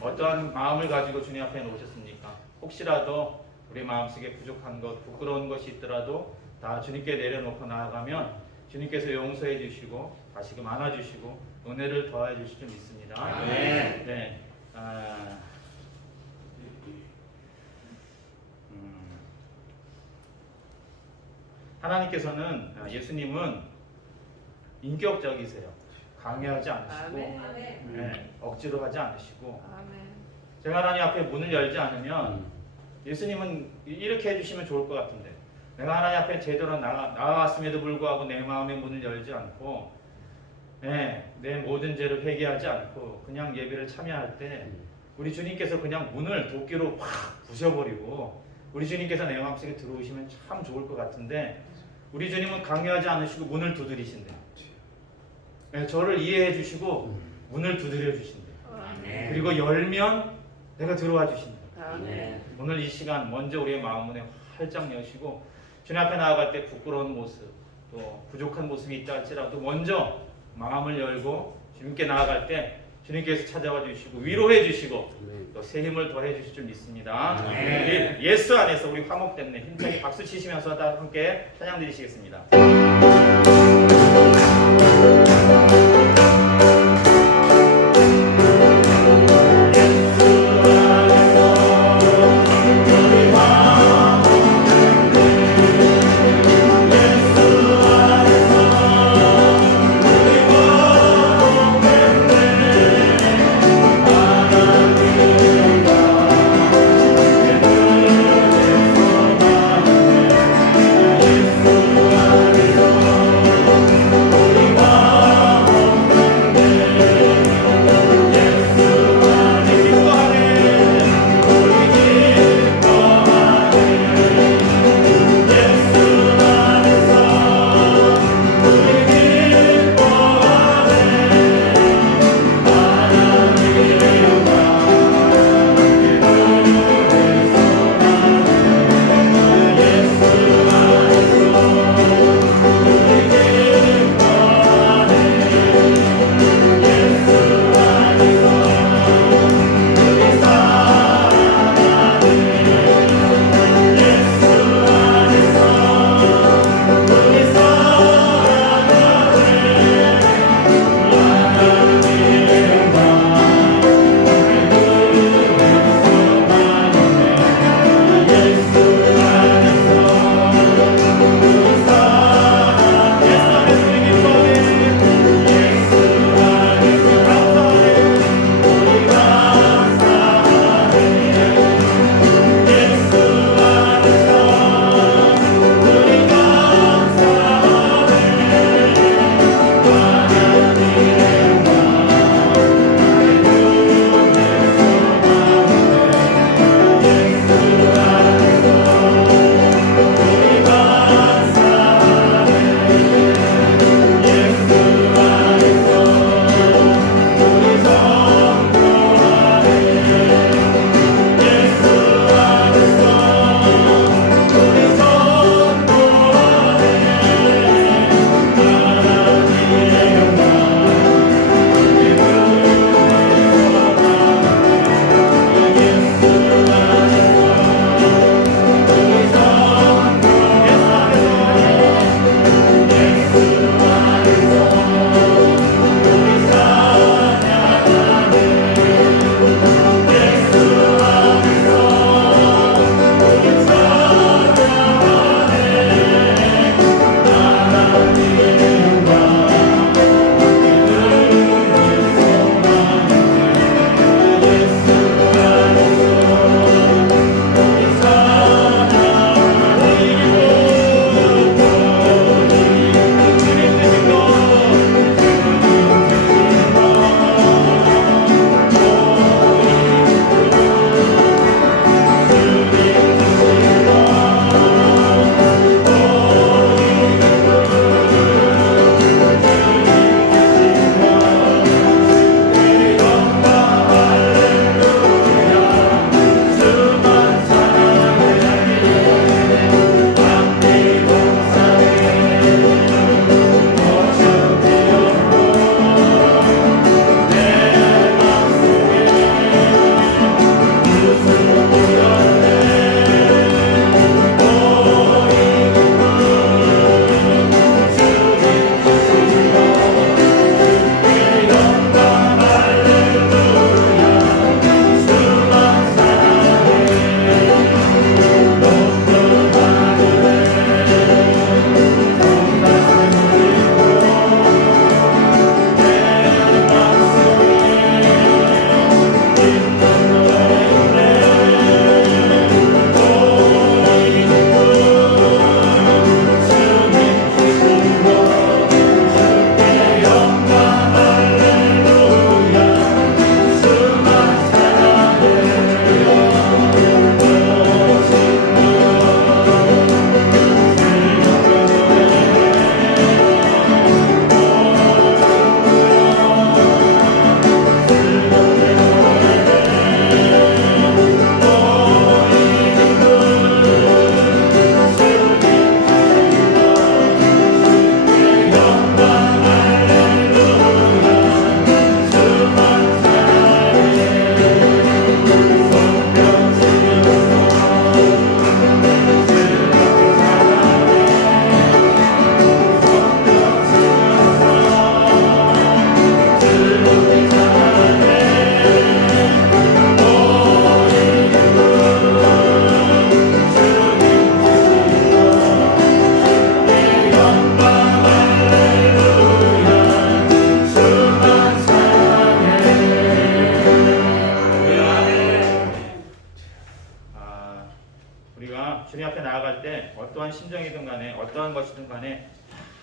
어떠한 마음을 가지고 주님 앞에 놓으셨습니까? 혹시라도 우리 마음속에 부족한 것, 부끄러운 것이 있더라도 다 주님께 내려놓고 나아가면 주님께서 용서해 주시고 다시금 안아주시고 은혜를 더해 주실 줄 믿습니다. 네. 하나님께서는 예수님은 인격적이세요. 강요하지 않으시고 네, 억지로 하지 않으시고 제가 하나님 앞에 문을 열지 않으면 예수님은 이렇게 해주시면 좋을 것 같은데 내가 하나님 앞에 제대로 나아갔음에도 불구하고 내 마음의 문을 열지 않고 내 모든 죄를 회개하지 않고 그냥 예배를 참여할 때 우리 주님께서 그냥 문을 도끼로 확 부셔버리고 우리 주님께서 내 마음속에 들어오시면 참 좋을 것 같은데 우리 주님은 강요하지 않으시고 문을 두드리신대요. 저를 이해해 주시고 문을 두드려 주신대요. 그리고 열면 내가 들어와 주신대요. 오늘 이 시간 먼저 우리의 마음 문에 활짝 여시고 주님 앞에 나아갈 때 부끄러운 모습 또 부족한 모습이 있다 할지라도 먼저 마음을 열고 주님께 나아갈 때 주님께서 찾아와 주시고 위로해 주시고 또 새 힘을 더해 주실 줄 믿습니다. 예수 안에서 우리 화목됐네 힘차게 박수 치시면서 다 함께 찬양 드리시겠습니다.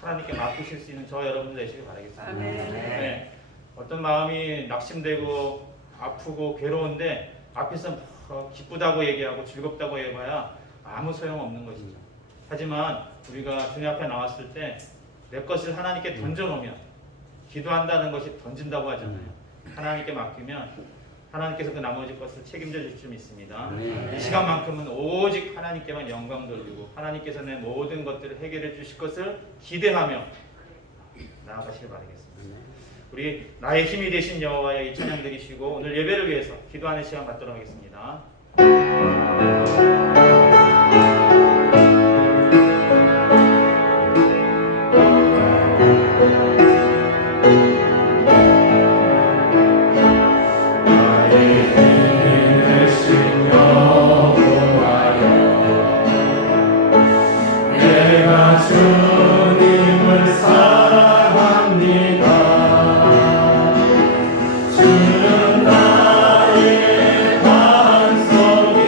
하나님께 맡기실 수 있는 저 여러분들 되시길 바라겠습니다. 아멘. 어떤 마음이 낙심되고 아프고 괴로운데 앞에서 기쁘다고 얘기하고 즐겁다고 해봐야 아무 소용없는 것이죠. 하지만 우리가 주님 앞에 나왔을 때 내 것을 하나님께 던져놓으면, 기도한다는 것이 던진다고 하잖아요. 하나님께 맡기면 하나님께서 그 나머지 것을 책임져 주실 줄 믿습니다. 이 시간만큼은 오직 하나님께만 영광 돌리고 하나님께서 내 모든 것들을 해결해 주실 것을 기대하며 나아가시길 바라겠습니다. 우리 나의 힘이 되신 여호와의 이 찬양 드리시고 오늘 예배를 위해서 기도하는 시간 갖도록 하겠습니다. 주님을 사랑합니다. 주는 나의 반석이시며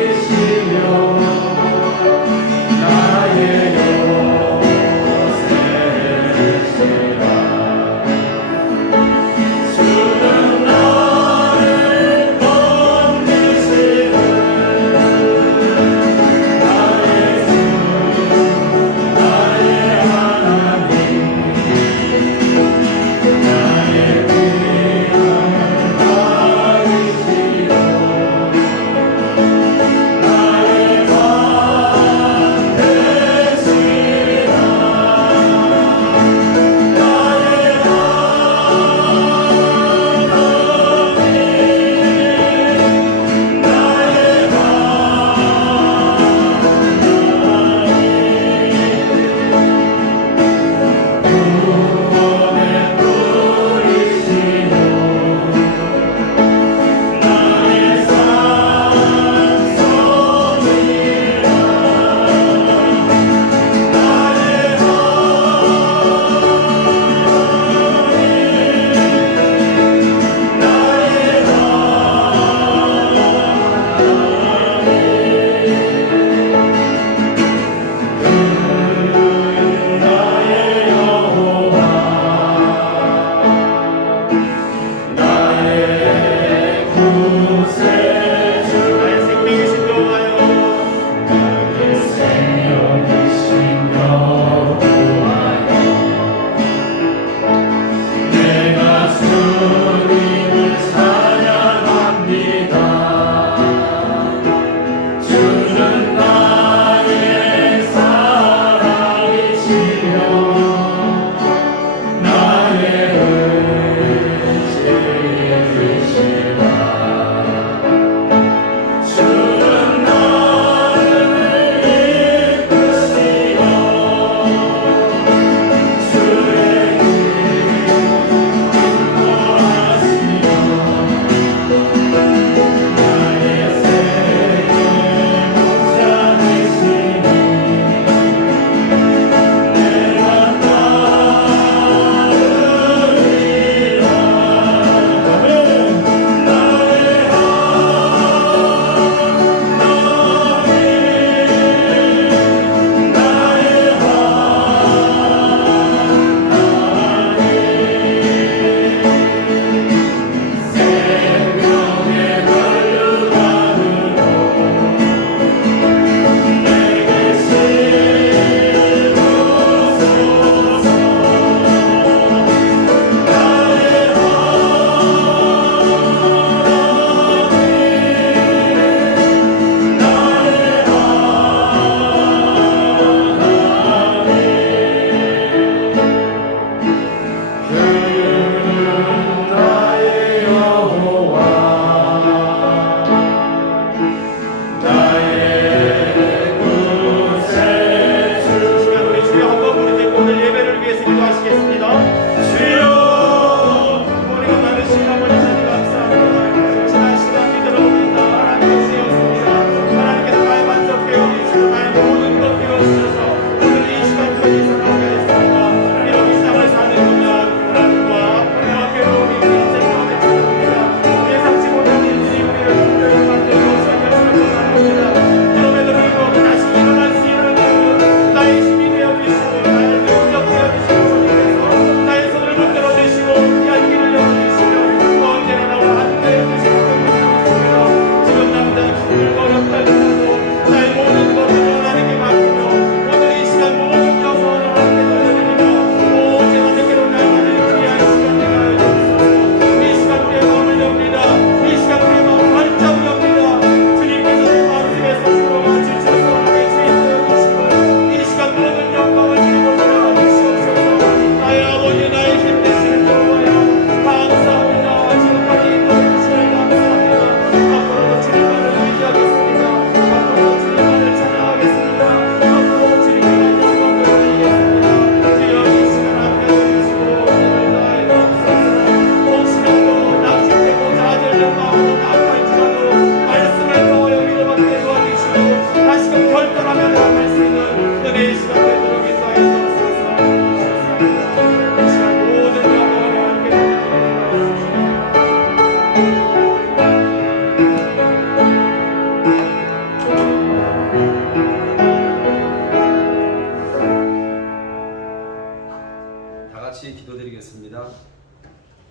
같이 기도드리겠습니다.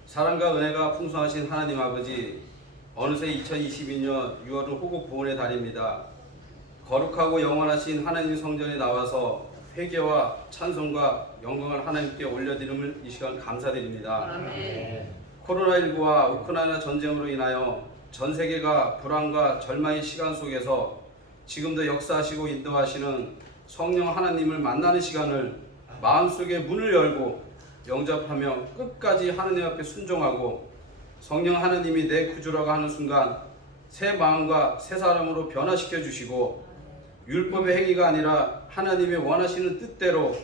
사랑과 은혜가 풍성하신 하나님 아버지, 어느새 2022년 6월은 호국 보훈의 달입니다. 거룩하고 영원하신 하나님 성전에 나와서 회개와 찬송과 영광을 하나님께 올려드림을 이 시간 감사드립니다. 아멘. 코로나19와 우크라이나 전쟁으로 인하여 전 세계가 불안과 절망의 시간 속에서 지금도 역사하시고 인도하시는 성령 하나님을 만나는 시간을 마음속에 문을 열고 영접하며 끝까지 하나님 앞에 순종하고 성령 하나님이 내 구주라고 하는 순간 새 마음과 새 사람으로 변화시켜 주시고 율법의 행위가 아니라 하나님의 원하시는 뜻대로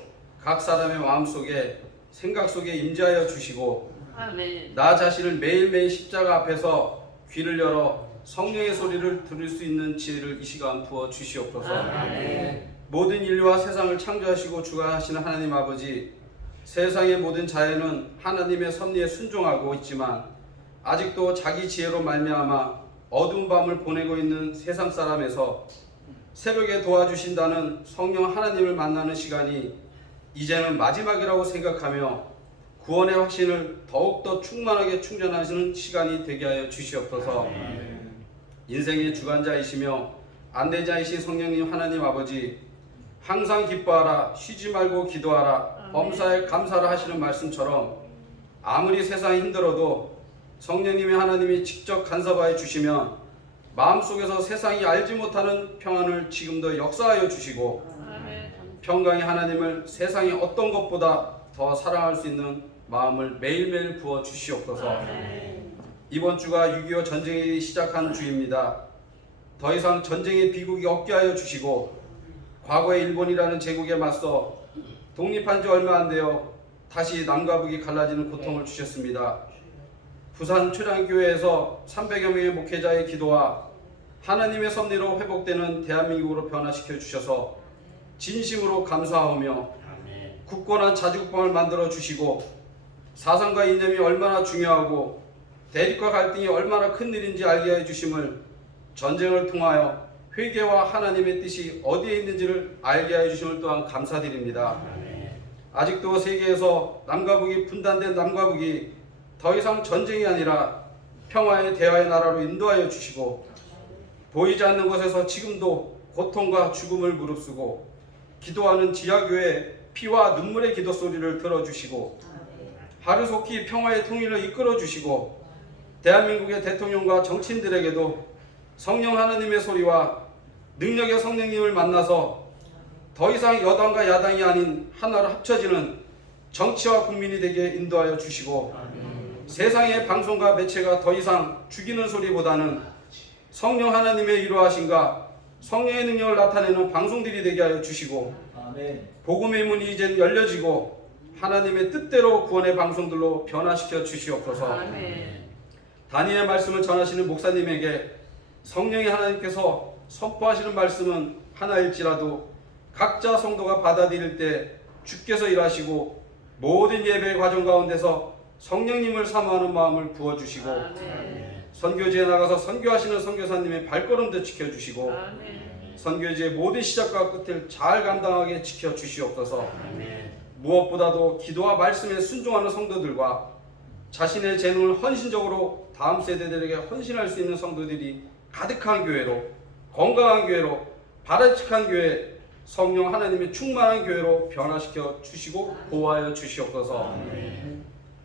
각 사람의 마음속에 생각 속에 임재하여 주시고 아멘. 나 자신을 매일매일 십자가 앞에서 귀를 열어 성령의 소리를 들을 수 있는 지혜를 이 시간 부어 주시옵소서. 아멘. 모든 인류와 세상을 창조하시고 주관하시는 하나님 아버지, 세상의 모든 자연은 하나님의 섭리에 순종하고 있지만 아직도 자기 지혜로 말미암아 어두운 밤을 보내고 있는 세상 사람에서 새벽에 도와주신다는 성령 하나님을 만나는 시간이 이제는 마지막이라고 생각하며 구원의 확신을 더욱더 충만하게 충전하시는 시간이 되게 하여 주시옵소서. 인생의 주관자이시며 안내자이신 성령님 하나님 아버지, 항상 기뻐하라, 쉬지 말고 기도하라, 범사에 감사를 하시는 말씀처럼 아무리 세상이 힘들어도 성령님의 하나님이 직접 간섭하여 주시면 마음속에서 세상이 알지 못하는 평안을 지금도 역사하여 주시고 평강의 하나님을 세상의 어떤 것보다 더 사랑할 수 있는 마음을 매일매일 부어 주시옵소서. 이번 주가 6.25 전쟁이 시작한 주입니다. 더 이상 전쟁의 비극이 없게 하여 주시고 과거의 일본이라는 제국에 맞서 독립한 지 얼마 안 되어 다시 남과 북이 갈라지는 고통을 주셨습니다. 부산 초량교회에서 300여 명의 목회자의 기도와 하나님의 섭리로 회복되는 대한민국으로 변화시켜 주셔서 진심으로 감사하며 굳건한 자주국방을 만들어 주시고 사상과 이념이 얼마나 중요하고 대립과 갈등이 얼마나 큰 일인지 알게 해 주심을 전쟁을 통하여 회개와 하나님의 뜻이 어디에 있는지를 알게 해 주심을 또한 감사드립니다. 아직도 세계에서 남과 북이 분단된 남과 북이 더 이상 전쟁이 아니라 평화의 대화의 나라로 인도하여 주시고 보이지 않는 곳에서 지금도 고통과 죽음을 무릅쓰고 기도하는 지하교회의 피와 눈물의 기도 소리를 들어주시고 하루속히 평화의 통일을 이끌어 주시고 대한민국의 대통령과 정치인들에게도 성령 하나님의 소리와 능력의 성령님을 만나서 더 이상 여당과 야당이 아닌 하나로 합쳐지는 정치와 국민이 되게 인도하여 주시고 세상의 방송과 매체가 더 이상 죽이는 소리보다는 성령 하나님의 이루하신가 성령의 능력을 나타내는 방송들이 되게 하여 주시고 복음의 문이 이제 열려지고 하나님의 뜻대로 구원의 방송들로 변화시켜 주시옵소서. 단위의 말씀을 전하시는 목사님에게 성령의 하나님께서 선포하시는 말씀은 하나일지라도 각자 성도가 받아들일 때 주께서 일하시고 모든 예배의 과정 가운데서 성령님을 사모하는 마음을 부어주시고 선교지에 나가서 선교하시는 선교사님의 발걸음도 지켜주시고 선교지의 모든 시작과 끝을 잘 감당하게 지켜주시옵소서. 무엇보다도 기도와 말씀에 순종하는 성도들과 자신의 재능을 헌신적으로 다음 세대들에게 헌신할 수 있는 성도들이 가득한 교회로, 건강한 교회로, 바람직한 교회, 성령 하나님의 충만한 교회로 변화시켜 주시고 보호하여 주시옵소서.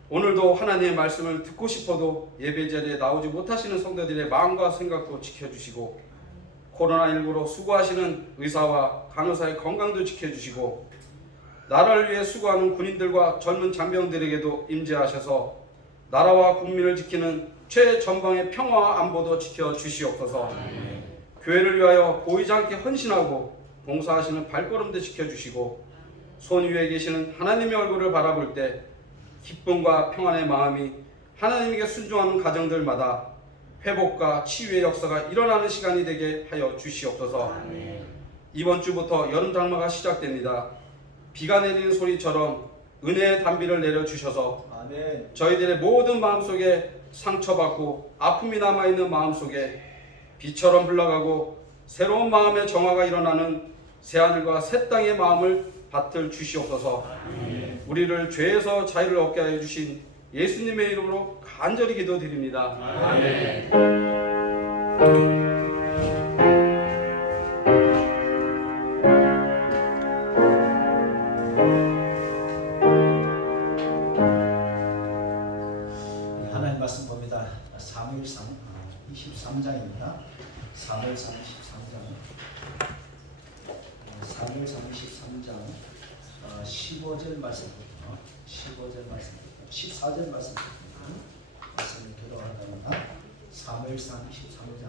오늘도 하나님의 말씀을 듣고 싶어도 예배 자리에 나오지 못하시는 성도들의 마음과 생각도 지켜주시고 코로나19로 수고하시는 의사와 간호사의 건강도 지켜주시고 나라를 위해 수고하는 군인들과 젊은 장병들에게도 임재하셔서 나라와 국민을 지키는 최전방의 평화와 안보도 지켜주시옵소서. 교회를 위하여 보이지 않게 헌신하고 봉사하시는 발걸음도 지켜주시고 손 위에 계시는 하나님의 얼굴을 바라볼 때 기쁨과 평안의 마음이 하나님에게 순종하는 가정들마다 회복과 치유의 역사가 일어나는 시간이 되게 하여 주시옵소서. 이번 주부터 여름 장마가 시작됩니다. 비가 내리는 소리처럼 은혜의 단비를 내려주셔서 저희들의 모든 마음속에 상처받고 아픔이 남아있는 마음속에 비처럼 흘러가고 새로운 마음의 정화가 일어나는 새하늘과 새 땅의 마음을 받들 주시옵소서. 우리를 죄에서 자유를 얻게 하여 주신 예수님의 이름으로 간절히 기도드립니다. 아멘. 하나님 말씀 봅니다. 사무엘상 23장입니다. 사무엘상 23장 15절 말씀부터 14절 말씀을 교도하다가 사무엘상 23장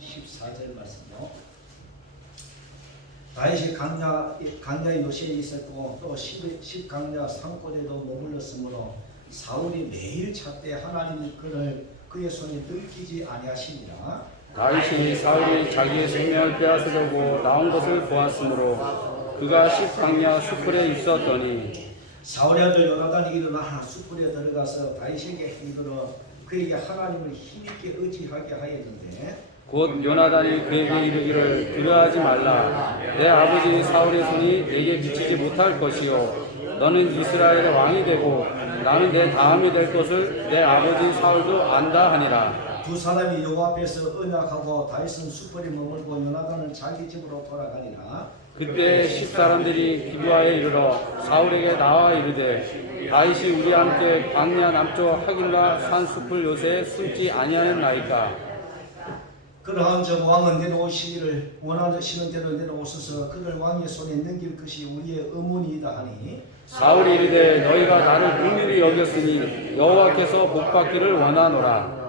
14절 말씀으로 다윗이 강야의 요새에 있었고 또 10강야 산골에도 머물렀으므로 사울이 매일 찾되 하나님이 그의 손에 들키지 아니하시니라. 다윗이 사울이 자기의 생명을 빼앗으려고 나온 것을 보았으므로 그가 10강야 숲풀에 있었더니 사울의 아들 요나단이 일어나 숲풀에 들어가서 다윗에게 힘들어 그에게 하나님을 힘있게 의지하게 하였는데 곧 요나단이 그에게 이르기를 두려워하지 말라. 내 아버지 사울의 손이 내게 미치지 못할 것이요 너는 이스라엘의 왕이 되고 나는 내 다음이 될 것을 내 아버지 사울도 안다 하니라. 두 사람이 여호와 앞에서 언약하고 다윗은 숲풀에 머물고 요나단은 자기 집으로 돌아가니라. 그때 10사람들이 기브아에 이르러 사울에게 나와 이르되 다윗이 우리와 함께 광야 남쪽 하길라 산 숲을 요새에 숨지 아니하였나이까. 그러한 저 왕은 내려오시기를 원하시는 대로 내려오소서. 그를 왕의 손에 넘길 것이 우리의 의문이다 하니 사울이 이르되 너희가 나를 긍휼히 여겼으니 여호와께서 복받기를 원하노라.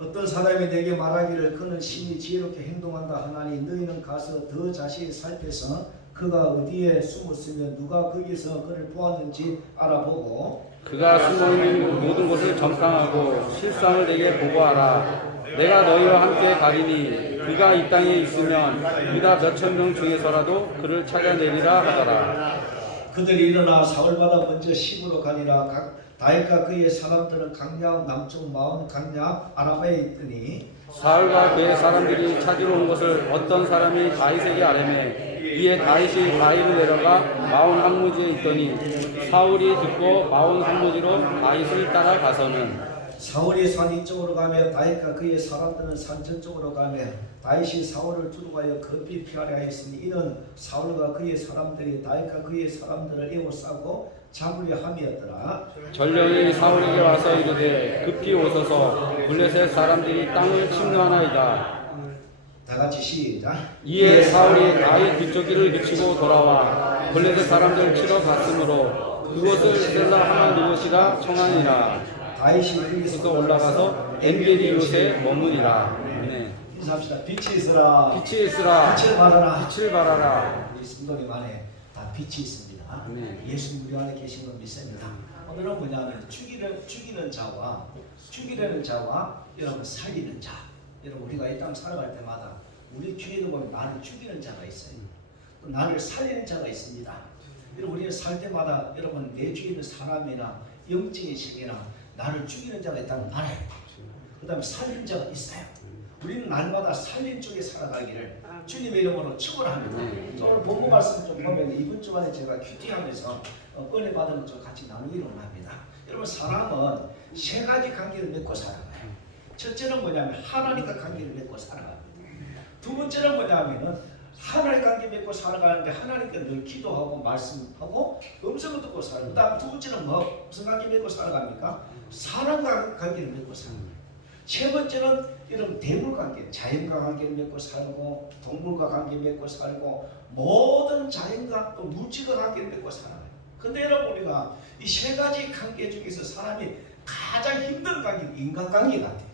어떤 사람이 내게 말하기를 그는 심히 지혜롭게 행동한다 하나니 너희는 가서 더 자세히 살펴서 그가 어디에 숨었으며 누가 거기서 그를 보았는지 알아보고 그가 숨어있는 모든 곳을 점탕하고 실상을 내게 보고하라. 내가 너희와 함께 가리니 그가 이 땅에 있으면 유다 몇천 명 중에서라도 그를 찾아내리라 하더라. 그들이 일어나 사울보다 먼저 시부로 가니라. 다윗과 그의 사람들은 강야 남쪽 마온 강야 아라바에 있더니 사울과 그의 사람들이 찾으러 온 것을 어떤 사람이 다윗에게 아뢰매 이에 다윗이 바위로 내려가 마온 항무지에 있더니 사울이 듣고 마온 항무지로 다윗을 따라가서는 사울이 산 이쪽으로 가며 다윗과 그의 사람들은 산 저쪽으로 가며 다윗이 사울을 두루하여 급히 피하려 하였으니 이는 사울과 그의 사람들이 다윗과 그의 사람들을 에워싸고 잡으려 함이었더라. 전령이 사울에게 와서 이르되 급히 오소서 블레셋 사람들이 땅을 침노하나이다. 다 같이 시작. 이에 사울이 다윗 뒤쫓기를 그치고 돌아와 블레셋 사람들 치러 갔으므로 그곳을 셀라 하나 누구시라 청하니라. 다윗이 그래서 거기서 올라가서 엔게디 요새 머무니라. 네. 인사합시다. 빛이 있으라. 빛이 있으라. 빛을 발하라. 빛을 발하라. 우리 성도님 안에 다 빛이 있습니다. 네. 예수님 우리 안에 계신 걸 믿습니다. 오늘은 뭐냐면 죽이는 자와 죽이려는 자와 여러분 살리는 자. 여러분 우리가 이 땅 살아갈 때마다 우리 주위에 보면 나를 죽이는 자가 있어요. 또 나를 살리는 자가 있습니다. 여러분 우리는 살 때마다 여러분 내 주위에 있는 사람이나 영적인 세계나 나를 죽이는 자가 있다는 알아요. 그 다음에 살리는 자가 있어요. 우리는 날마다 살린 쪽에 살아가기를 주님의 이름으로 축원합니다. 오늘 본문 말씀 좀 보면 이번 주간에 제가 큐티하면서 은혜 받은 것 같이 나누기로 합니다. 여러분 사람은 세 가지 관계를 맺고 살아가요. 첫째는 뭐냐면 하나님과 관계를 맺고 살아갑니다. 두 번째는 뭐냐면은 하나님 관계 맺고 살아가는데 하나님께 늘 기도하고 말씀하고 음성을 듣고 살아요. 그다음 두 번째는 무슨 관계 맺고 살아갑니까? 사람과 관계를 맺고 살아요. 세 번째는 이런 대물 관계, 자연과 관계를 맺고 살고 동물과 관계 맺고 살고 모든 자연과 또 물질과 관계를 맺고 살아요. 근데 여러분 우리가 이 세 가지 관계 중에서 사람이 가장 힘든 관계는 인간관계 같아요.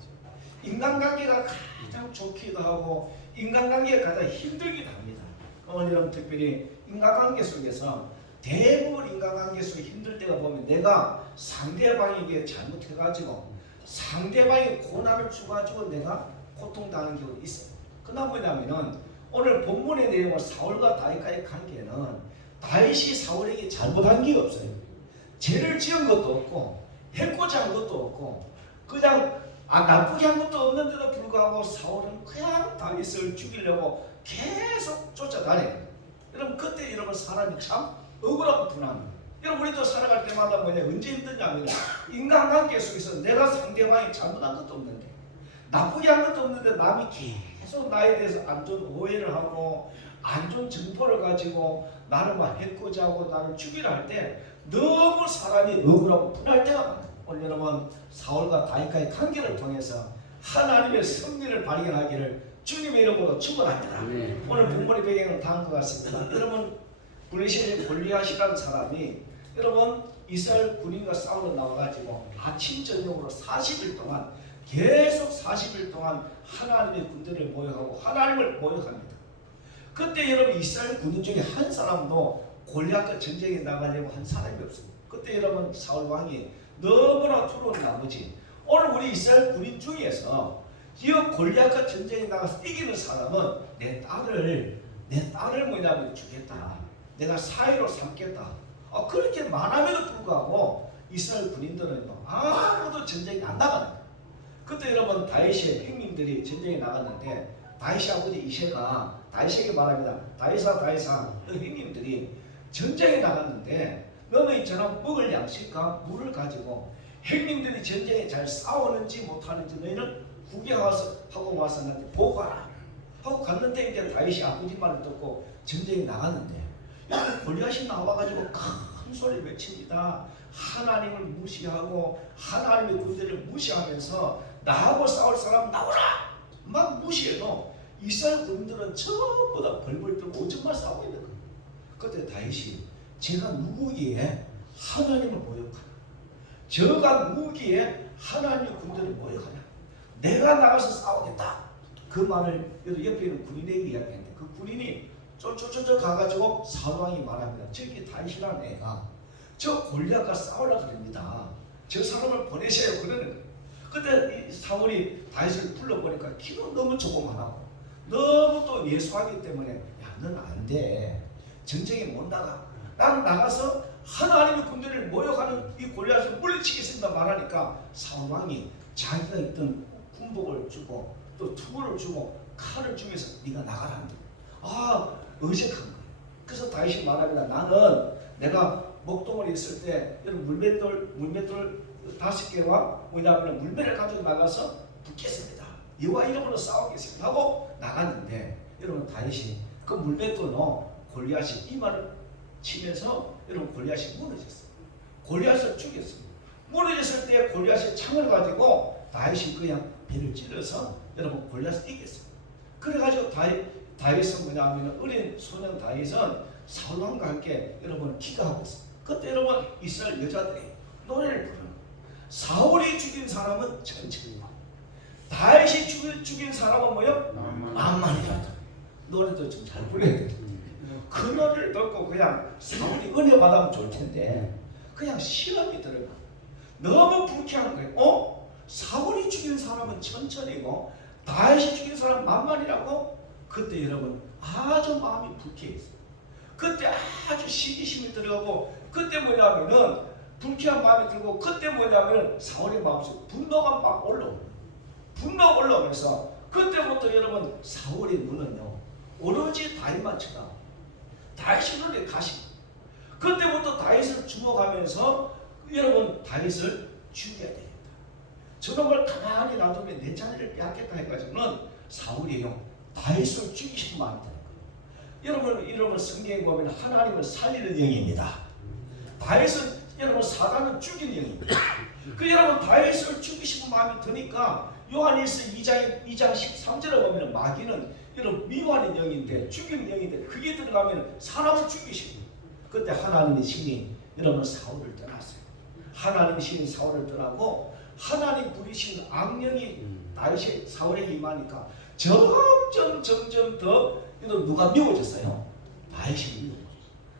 인간관계가 가장 좋기도 하고 인간관계가 가장 힘들기도 합니다. 오늘 여러분 특별히 인간관계 속에서 대부분 인간관계 속에 힘들 때가 보면 내가 상대방에게 잘못해가지고 상대방이 고난을 주가지고 내가 고통당하는 경우도 있어요. 그러나 뭐냐면은 오늘 본문의 내용은 사울과 다윗과의 관계는 다윗이 사울에게 잘못한 게 없어요. 죄를 지은 것도 없고 해코지 한 것도 없고 그냥 나쁘게 한 것도 없는데도 불구하고 사울은 그냥 다윗을 죽이려고 계속 쫓아다녀요. 여러분 그때 여러분 사람이 참 억울하고 분합니다. 여러분 우리도 살아갈 때마다 언제 힘드냐면 인간관계 속에서 내가 상대방이 잘못한 것도 없는데 나쁘게 한 것도 없는데 남이 계속 나에 대해서 안 좋은 오해를 하고 안 좋은 정보를 가지고 나를 막 해코지 하고 나를 죽이려 할 때 너무 사람이 억울하고 분할 때가 많아요. 오늘 여러분 사울과 다윗과의 관계를 통해서 하나님의 승리를 발견하기를 주님의 이름으로 축원합니다. 오늘 본문의 배경은 다음과 같습니다. 여러분 골리앗이라는 사람이 여러분 이스라엘 군인과 싸우러 나와가지고 아침 저녁으로 40일 동안 계속 40일 동안 하나님의 군대를 모욕하고 하나님을 모욕합니다. 그때 여러분 이스라엘 군인 중에 한 사람도 골리앗과 전쟁에 나가려고 한 사람이 없습니다. 그때 여러분 사울 왕이 너무나 두려운 나머지 오늘 우리 이스라엘 군인 중에서 이 골리앗과 전쟁에 나가서 이기는 사람은 내 딸을 뭐냐면 주겠다. 내가 사위로 삼겠다. 그렇게 말함에도 불구하고 이스라엘 군인들은 아무도 전쟁에 안 나가는 거예요. 그때 여러분 다윗의 형님들이 전쟁에 나갔는데 다윗의 아버지 이새가 다윗에게 말합니다. 다윗아 너 형님들이 전쟁에 나갔는데 너는 있잖아 먹을 양식과 물을 가지고 형님들이 전쟁에 잘 싸우는지 못하는지 너희는 구경하고 와서 나한테 보고하라 하고 갔는데 이제 다윗이 아버지 말을 듣고 전쟁에 나갔는데 골리앗이 나와가지고 큰 소리를 외칩니다. 하나님을 무시하고 하나님의 군대를 무시하면서 나하고 싸울 사람 나오라 막 무시해도 이스라엘 군인들은 전부 다 벌벌 떨고 오줌만 싸우고 있는 거예요. 그때 다윗이 제가 누구기에 하나님을 모욕하냐? 저가 누구기에 하나님의 군대를 모욕하냐? 내가 나가서 싸우겠다. 그 말을 옆에 있는 군인에게 이야기했는데 그 군인이 쫄쫄쫄 가가지고 사울왕이 말합니다. 저기 다윗이라는 애가 저 골리앗과 싸우려고 합니다. 저 사람을 보내셔야 그러는 거예요. 그때 사울이 다윗을 불러보니까 키도 너무 조그만하고 너무 또 예수하기 때문에 야 넌 안 돼. 전쟁에 못 나가. 난 나가서 하나님의 군대를 모욕하는 이 골리앗을 물리치겠습니다 말하니까 사울왕이 자기가 있던 군복을 주고 또 투구를 주고 칼을 주면서 네가 나가라는 거예요. 의식한 거예요. 그래서 다윗이 말합니다. 나는 내가 목동을 있을 때 물맷돌 5개와 뭐냐면 물매를 가지고 나가서 붙겠습니다. 여호와 이름으로 싸우겠습니다 하고 나갔는데 여러분 다윗이 그 물맷돌로 골리앗이 이마를 치면서 여러분 골리앗이 무너졌어요. 골리앗을 죽였습니다. 무너졌을 때 골리앗이 창을 가지고 다윗이 그냥 배를 찔러서 여러분 골리앗을 이겼어요. 그래가지고 다윗은 뭐냐면 어린 소년 다윗은 사울왕과 함께 여러분 기가하고 있어요. 그때 여러분 이스라엘 여자들이 노래를 부르는 거예요. 사울이 죽인 사람은 천천히만 다윗이 죽인 사람은 뭐요? 만만이라도 노래도 좀 잘 불러야 돼. 그 노래를 듣고 그냥 사울이 은혜 받으면 좋을 텐데 그냥 시험이 들어가. 너무 불쾌한 거예요. 사울이 죽인 사람은 천천히고 다윗이 죽인 사람은 만만이라고. 그때 여러분 아주 마음이 불쾌했어요. 그때 아주 시기심이 들어가고 그때 뭐냐면은 불쾌한 마음이 들고 그때 뭐냐면 사울의 마음속에 분노가 막 분노가 올라오면서 그때부터 여러분 사울의 눈은요 오로지 다윗만 쳐다보고 다윗이 눈에 가시. 그때부터 다윗을 주목하면서 여러분 다윗을 죽여야 되겠다. 저놈을 가만히 놔두면 내 자리를 빼앗겠다 해가지고는 사울이요 다윗을 죽이신 마음이 드는 거예요. 여러분 성경에 보면 하나님을 살리는 영입니다. 다윗은 여러분 사단을 죽이는 영입니다. 그 여러분 다윗을 죽이시고 마음이 드니까 요한일서 2장 13절에 보면 마귀는 여러분 미워하는 영인데 죽이는 영인데 그게 들어가면 사람을 죽이시고 그때 하나님의 신이 여러분 사울을 떠났어요. 하나님의 신이 사울을 떠나고 하나님 부리신 악령이 다윗이 사울에게 임하니까 점점 더 누가 미워졌어요? 다윗이 미워.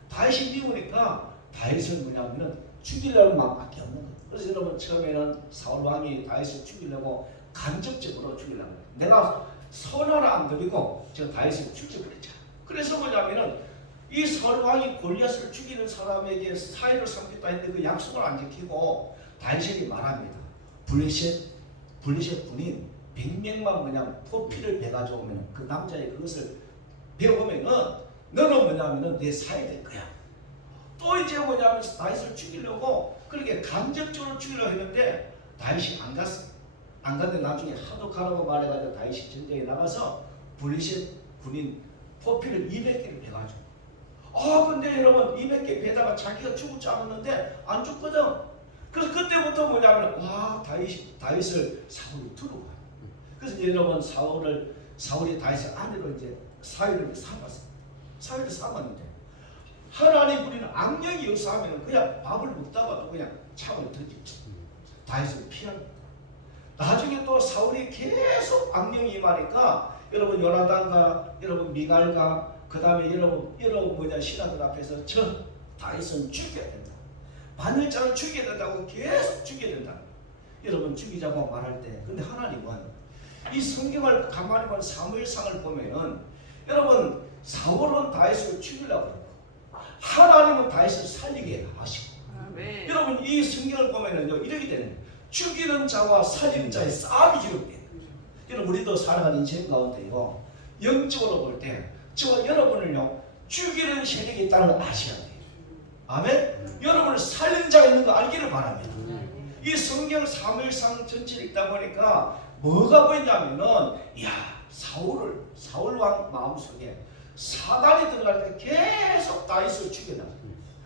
다윗이 미우니까 다윗을 뭐냐면은 죽이려는 마음밖에 없는 거예요. 그래서 여러분 처음에는 사울 왕이 다윗을 죽이려고 간접적으로 죽이려고 해요. 내가 선하를 안 드리고 저 다윗을 죽여버렸잖아. 그래서 뭐냐면은 이 사울 왕이 골리앗을 죽이는 사람에게 사위를 삼겠다 했는데 그 약속을 안 지키고 다윗에게 말합니다. 블레셋 군인 100명만 뭐냐면 포피를 배가지고 오면 그 남자의 그것을 배워보면은 너는 뭐냐면은 내 사위 될 거야. 또 이제 뭐냐면 다윗을 죽이려고 그렇게 간접적으로 죽이려고 했는데 다윗이 안 갔어. 안 갔는데 나중에 하도 가라고 말해가지고 다윗이 전쟁에 나가서 블리셋 군인 포피를 200개를 베가지고 근데 여러분 200개 베다가 자기가 죽을 줄 알았는데 안 죽거든. 그래서 그때부터 뭐냐면 다윗을 사울이 두고 가요. 그래서 이제 여러분 사울이 다윗의 아내로 이제 사위를 삼았어. 사위를 삼았는데 하나님 부리는 악령이 역사하면 그냥 밥을 먹다가도 그냥 창을 던지죠. 다윗을 피합니다. 나중에 또 사울이 계속 악령이 임하니까 여러분 요나단과 여러분 미갈과 그 다음에 여러분 신하들 앞에서 저 다윗은 죽여야 된다. 반열장을 죽여야 된다고 계속 죽여야 된다. 여러분 죽이자고 말할 때 근데 하나님은 이 성경을 가만히 보면 사무엘상을 보면은 여러분 사울은 다윗을 죽이려고 하고 하나님은 다윗을 살리게 하시고 아멘. 여러분 이 성경을 보면은요 이렇게 되는 거예요. 죽이는 자와 살리는 자의 싸움이 기록되는 거예요. 여러분 우리도 살아가는 인생 가운데요 영적으로 볼 때 저와 여러분을요 죽이는 세력이 있다는 걸 아셔야 돼요. 아멘. 여러분을 살리는 자가 있는 거 알기를 바랍니다. 이 성경 사무엘상 전체를 읽다 보니까 뭐가 보이냐면은 사울 왕 마음속에 사단이 들어갈 때 계속 다윗을 죽여놔.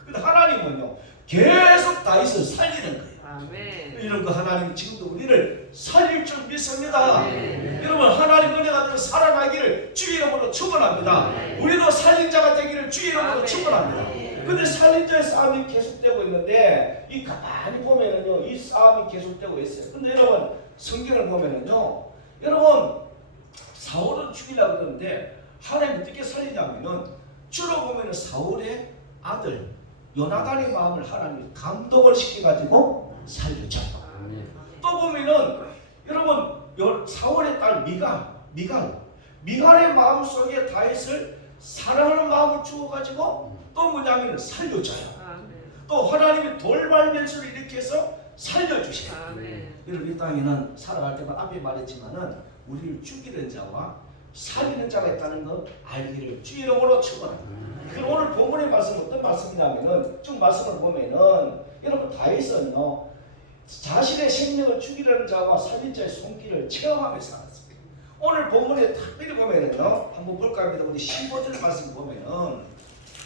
근데 하나님은요 계속 다윗을 살리는 거예요. 아멘. 이런 거 하나님 지금도 우리를 살릴 줄 믿습니다. 아멘. 여러분 하나님 은혜가 되어 살아나기를 주의 이름으로 축원합니다. 아멘. 우리도 살린 자가 되기를 주의 이름으로 아멘. 축원합니다. 아멘. 근데 살린 자의 싸움이 계속되고 있는데 이 가만히 보면은요 이 싸움이 계속되고 있어요. 근데 여러분 성경을 보면은요 여러분 사울은 죽이려고 그러는데 하나님 어떻게 살리냐면은 주로 보면은 사울의 아들 요나단의 마음을 하나님이 감동을 시켜가지고 살려줘. 또 보면은 여러분 사울의 딸 미갈의 마음 속에 다윗을 사랑하는 마음을 주어가지고 또 뭐냐면 살려줘요. 아멘. 또 하나님이 돌발변수를 일으켜서 살려주세요. 아멘. 여러분 이 땅에는 살아갈 때마다 앞에 말했지만은 우리를 죽이는 자와 살리는 자가 있다는 거 알기를 주 이름으로 축원합니다. 그럼 오늘 본문의 말씀은 어떤 말씀이냐면은 쭉 말씀을 보면은 여러분 다윗은요 자신의 생명을 죽이려는 자와 살린 자의 손길을 체험하면서 살았습니다. 오늘 본문에 특별히 보면은요 한번 볼까 합니다. 우리 15절 말씀 보면은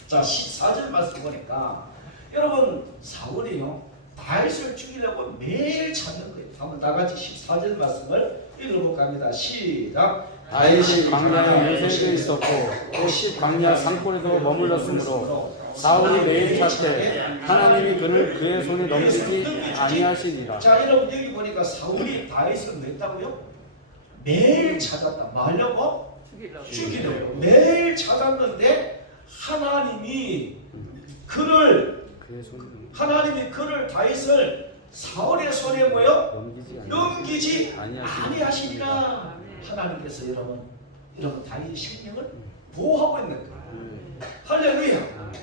자 14절 말씀 보니까 여러분 사울이요 다윗을 죽이려고 매일 찾는 거예요. 한번 다 같이 14절 말씀을 읽어볼까 합니다. 시작. 다윗이 광야에 요새에 있었고 또 광야 산골에도 머물렀으므로 사울이 매일 찾되 하나님이 그를 그의 손에 넘기지 아니하시니라. 자 여러분 여기 보니까 사울이 다윗을 뭐 했다고요? 매일 찾았다. 뭐 하려고? 죽이려고. 매일 찾았는데 하나님이 그를 다윗을 사울의 손에 넘기지 아니하시니라. 하나님께서 여러분 다윗의 생명을 보호하고 있는 거예요. 할렐루야.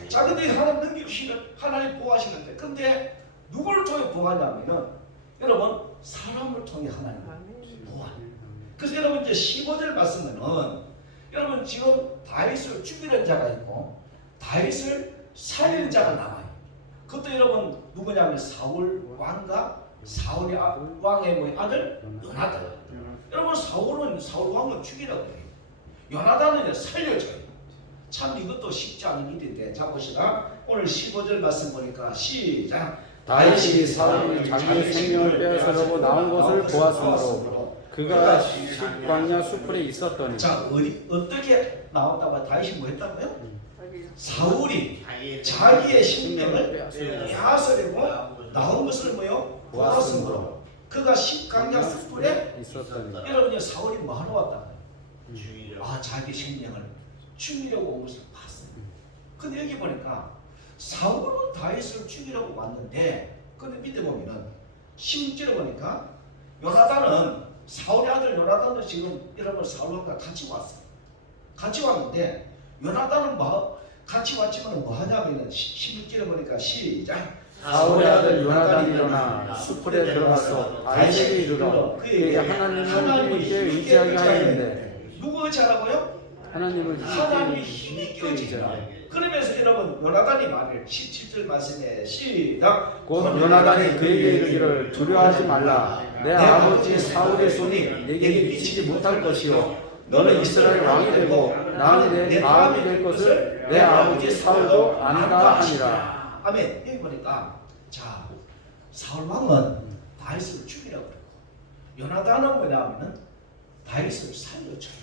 자 근데 하나님 넘기시는 하나님 보호하시는데 근데 누구를 통해 보호하냐면은 여러분 사람을 통해 하나님 보호하는. 그래서 여러분 이제 15절 말씀은 여러분 지금 다윗을 죽이는 자가 있고 다윗을 살리는 자가 나와요. 그것도 여러분 누구냐면 사울 왕과 사울의 왕의 아들 요나단. 여러분 사울 왕은 죽이라고 해요. 요나단은 살려줘요. 참 이것도 쉽지 않은 일인데 자 보시다. 오늘 15절 말씀 보니까 시작. 다윗이 사울이 자기의 생명을 빼앗으려고 나온 것을 보았으므로 그가 광야 수풀에 있었더니. 자 어떻게 나왔다고 다윗이 뭐 했다고요? 사울이 자기의 생명을 빼앗으려고 나온 것을 뭐요? 보았으므로 그가 광야 수풀에 있었더니. 여러분이 사울이 뭐 하러 왔다? 자기 생명을 죽이려고 온 것을 봤어요. 근데 여기 보니까 사울은 다윗을 죽이려고 왔는데 근데 밑에 보면은 16절에 보니까 요나단은 사울의 아들 요나단은 지금 여러분 사울과 같이 왔어요. 같이 왔는데 요나단은 같이 왔지만 뭐 하냐면은 16절에 보니까 시작. 사울의 아들 요나단이 일어나 수풀에 들어가서 다윗에게 이르러 그에게 하나님을 힘있게 의지하게 하였는데. 누구 의지하라고요? 하나님을 하나님이 힘있게 의지하라. 그러면서 여러분 요나단이 말을 17절 말씀에 시작. 곧 요나단이 그에게 이르기를 두려워하지 말라. 내 아버지 사울의 손이 내게 미치지 못할 것이요 너는 이스라엘 왕이 되고 나는 내 다음이 될 것을 내 아버지 사울도 안다 하니라. 아멘. 여기 보니까 자 사울 왕은 다윗을 죽이라고 그러고 요나단은 뭐냐면은 다윗을 살려줘요.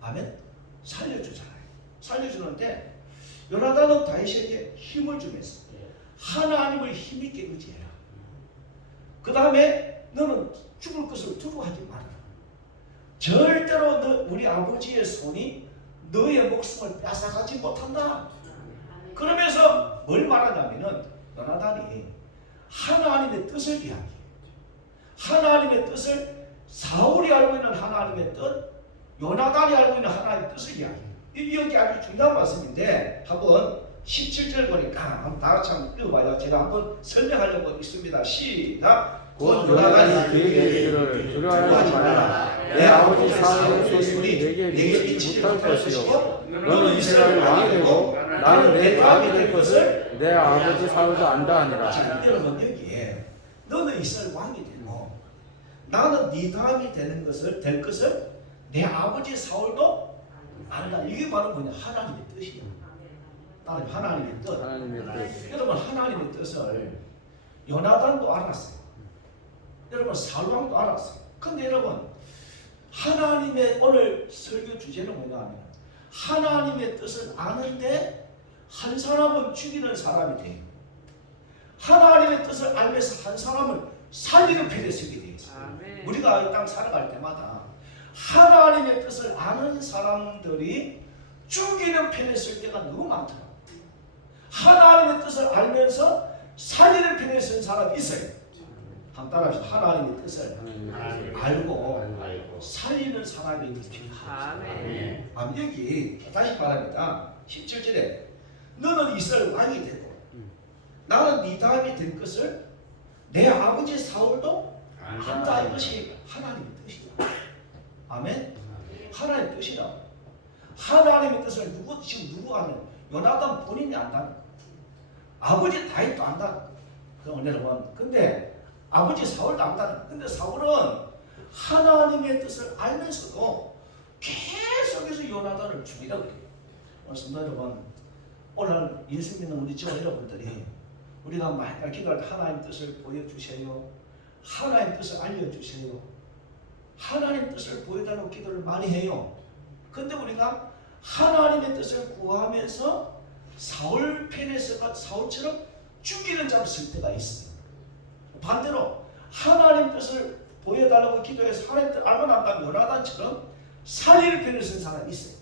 아멘. 살려주잖아요. 살려주는데 요나단은 다윗에게 힘을 주면서 하나님을 힘있게 의지해라. 그 다음에 너는 죽을 것을 두려워하지 말아라. 절대로 우리 아버지의 손이 너의 목숨을 뺏어가지 못한다. 그러면서 뭘 말하냐면은 요나단이 하나님의 뜻을 이야기해요. 하나님의 뜻을 사울이 알고 있는 하나님의 뜻, 요나단이 알고 있는 하나님의 뜻을 이야기해요. 여기 아주 중요한 말씀인데 한번 17절 보니까 한번 다 같이 한번 읽어봐요. 제가 한번 설명하려고 있습니다. 시작. 곧 요나단이 그에게 이르기를 두려워하지 말라. 내 아버지 사울의 손이 내게 미치지 못할 것이요 너는 이스라엘 왕이 되고 나는 내 다음이 될 것을 내 아버지 사울도 안다 하니라. 자, 여러분 여기에 너는 이스라엘 왕이 되고 나는 네 다음이 될 것을 내 아버지 사울도 안다. 이게 바로 뭐냐? 하나님의 뜻이야. 나는 하나님의 뜻. 하나님의 뜻. 여러분 하나님의 뜻을 요나단도 알았어요. 여러분 사울왕도 알았어요. 근데 여러분 하나님의 오늘 설교 주제는 뭐냐면 하나님의 뜻을 아는데 한 사람은 죽이는 사람이 돼요. 하나님의 뜻을 알면서 한 사람을 살리는 편에 서게 되어 있어요. 우리가 이 땅 살아갈 때마다 하나님의 뜻을 아는 사람들이 죽이는 편에 설 때가 너무 많더라고요. 하나님의 뜻을 알면서 살리는 편에 선 사람이 있어요. 한번 따라합시다. 하나님의 뜻을 알고 살리는 사람이 있습니다. 여기 다시 말합니다. 17절에 너는 이스라엘 왕이 되고 나는 네 다음이 될 것을 내 아버지 사울도 한다. 이것이 하나님의 뜻이다. 아멘. 하나님의 뜻이다. 하나님의 뜻을 지금 누구 아는? 요나단 본인이 안다. 아버지 다윗도 안다. 그럼 여러분, 근데 아버지 사울도 안다. 근데 사울은 하나님의 뜻을 알면서도 계속해서 요나단을 죽이라고 그래요. 오늘 성도 여러분, 오늘 예수 믿는 우리 저 여러분들이 우리가 많이 기도할 때 하나님 뜻을 보여주세요. 하나님 뜻을 알려주세요. 하나님 뜻을 보여달라고 기도를 많이 해요. 근데 우리가 하나님의 뜻을 구하면서 사울 편에서가 사울처럼 죽이는 자를 쓸 때가 있어요. 반대로 하나님 뜻을 보여달라고 기도해서 하나님 뜻을 알고 난 다음에 요나단처럼 살리는 편을 쓴 사람이 있어요.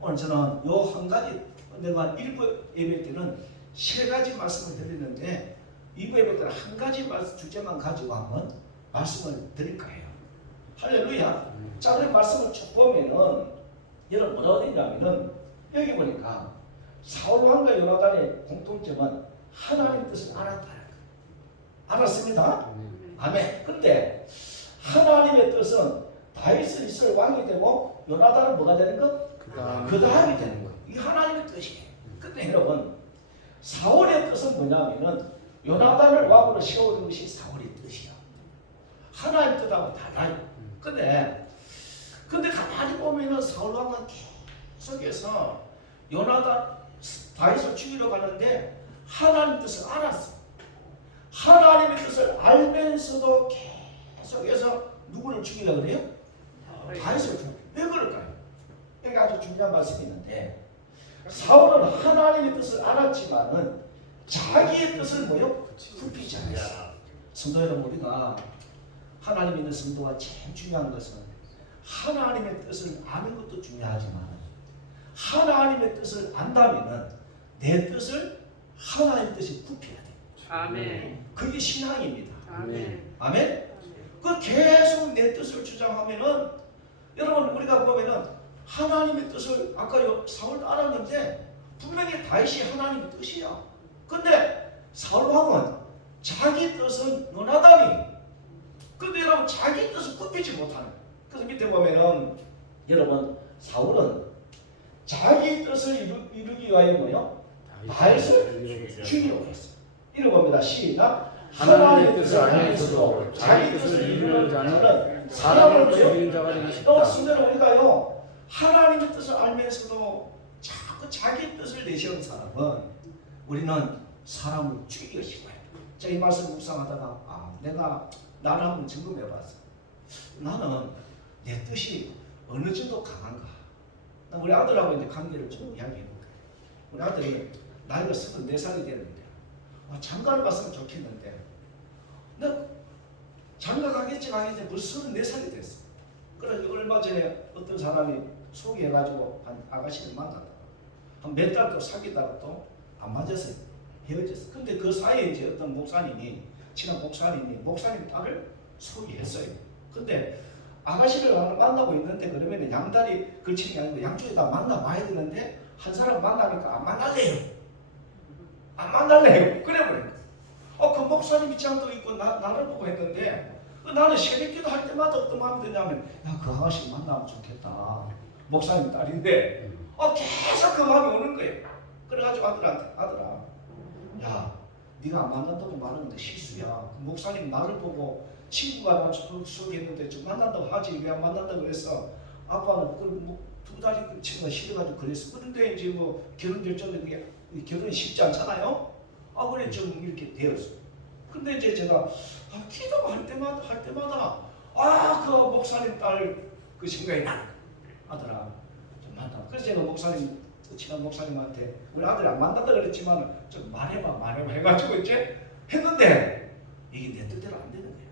오늘 저는 요 한 가지, 내가 1부 예배 때는 3가지 말씀을 드리는데 2부 예배 때는 한 가지 주제만 가지고 한번 말씀을 드릴 거예요. 할렐루야. 자, 그럼 말씀을 쭉 보면은 여러분 뭐라고 되냐면은 여기 보니까 사울왕과 요나단의 공통점은 하나님 뜻을 알았다. 알았습니다. 아멘. 근데 하나님의 뜻은 다윗은 이스라엘 왕이 되고 요나단은 뭐가 되는 것? 그 다음이 되는 것. 이게 하나님의 뜻이에요. 근데 여러분 사울의 뜻은 뭐냐면은 요나단을 왕으로 세우는 것이 사울의 뜻이야. 하나님 뜻하고 달라요. 근데 가만히 보면은 사울 왕은 계속해서 요나단 다윗을 죽이러 가는데 하나님 뜻을 알았어. 하나님의 뜻을 알면서도 계속해서 누구를 죽이려고 그래요? 다윗을 죽여. 왜 그럴까요? 여기 아주 중요한 말씀이 있는데 사울은 하나님의 뜻을 알았지만은 자기의 뜻을 뭐요? 굽히지 않았어. 성도 여러분, 우리가 하나님 있는 성도가 제일 중요한 것은 하나님의 뜻을 아는 것도 중요하지만 하나님의 뜻을 안다면은 내 뜻을 하나님의 뜻이 굽혀야 돼. 아멘. 그게 신앙입니다. 아멘. 아멘. 그 계속 내 뜻을 주장하면은 여러분 우리가 보면은 하나님의 뜻을 아까 사울도 알았는데 분명히 다윗이 하나님의 뜻이야. 근데 사울 왕은 자기 뜻은 요나단이. 근데 여러분 자기 뜻을 굽히지 못하는. 그래서 밑에 보면은 여러분 사울은 자기 뜻을 이루기 위하여 뭐요? 다윗을 죽이려고 했어요. 읽어봅니다. 시작. 하나님의 뜻을 알면서도 자기 뜻을 이루는 자는 사람을 죽이는 자가 되기 쉽다. 순전히 우리가요 하나님의 뜻을 알면서도 자꾸 자기 뜻을 내세우는 사람은 우리는 사람을 죽이고 싶어요. 제가 이 말씀 묵상하다가 나를 한번 점검해봤어. 나는 내 뜻이 어느 정도 강한가? 우리 아들하고 이제 관계를 좀 이야기해볼게요. 우리 아들이 나이가 24살이 되는데 장가를 갔으면 좋겠는데 나 장가 가겠지 벌써 34살이 됐어. 그래서 얼마 전에 어떤 사람이 소개해가지고 한 아가씨를 만났다. 한 몇 달 또 사귀다가 또 안 맞았어요. 헤어졌어. 근데 그 사이에 이제 어떤 목사님이 친한 목사님 딸을 소개했어요. 근데 아가씨를 만나고 있는데 그러면 양다리 걸치는 게 아니고 양쪽에 다 만나봐야 되는데 한 사람 만나니까 안 만날래요. 그래버린 거예요. 그 목사님 입장도 있고 나를 보고 했는데 나는 새벽기도 할 때마다 어떤 마음이 드냐면 그 아가씨 만나면 좋겠다. 목사님 딸인데 계속 그 마음이 오는 거예요. 그래가지고 아들한테 아들아 네가 안 만난다고 말하는 게 실수야. 그 목사님 나를 보고 친구가 나 소개했는데 좀 만난다고 하지 왜 안 만난다고 그랬어. 아빠는 두 다리 친구가 싫어가지고 그랬어. 그런데 이제 뭐 결혼 결정은 그게 결혼이 쉽지 않잖아요. 그래 좀 이렇게 되었어. 근데 이제 제가 기도할 때마다 그 목사님 딸 그 생각이 나. 아들아 좀 만나. 그래서 제가 친한 목사님한테 우리 아들이 안 만난다 그랬지만 좀 말해봐 해가지고 이제 했는데 이게 내 뜻대로 안 되는 거예요.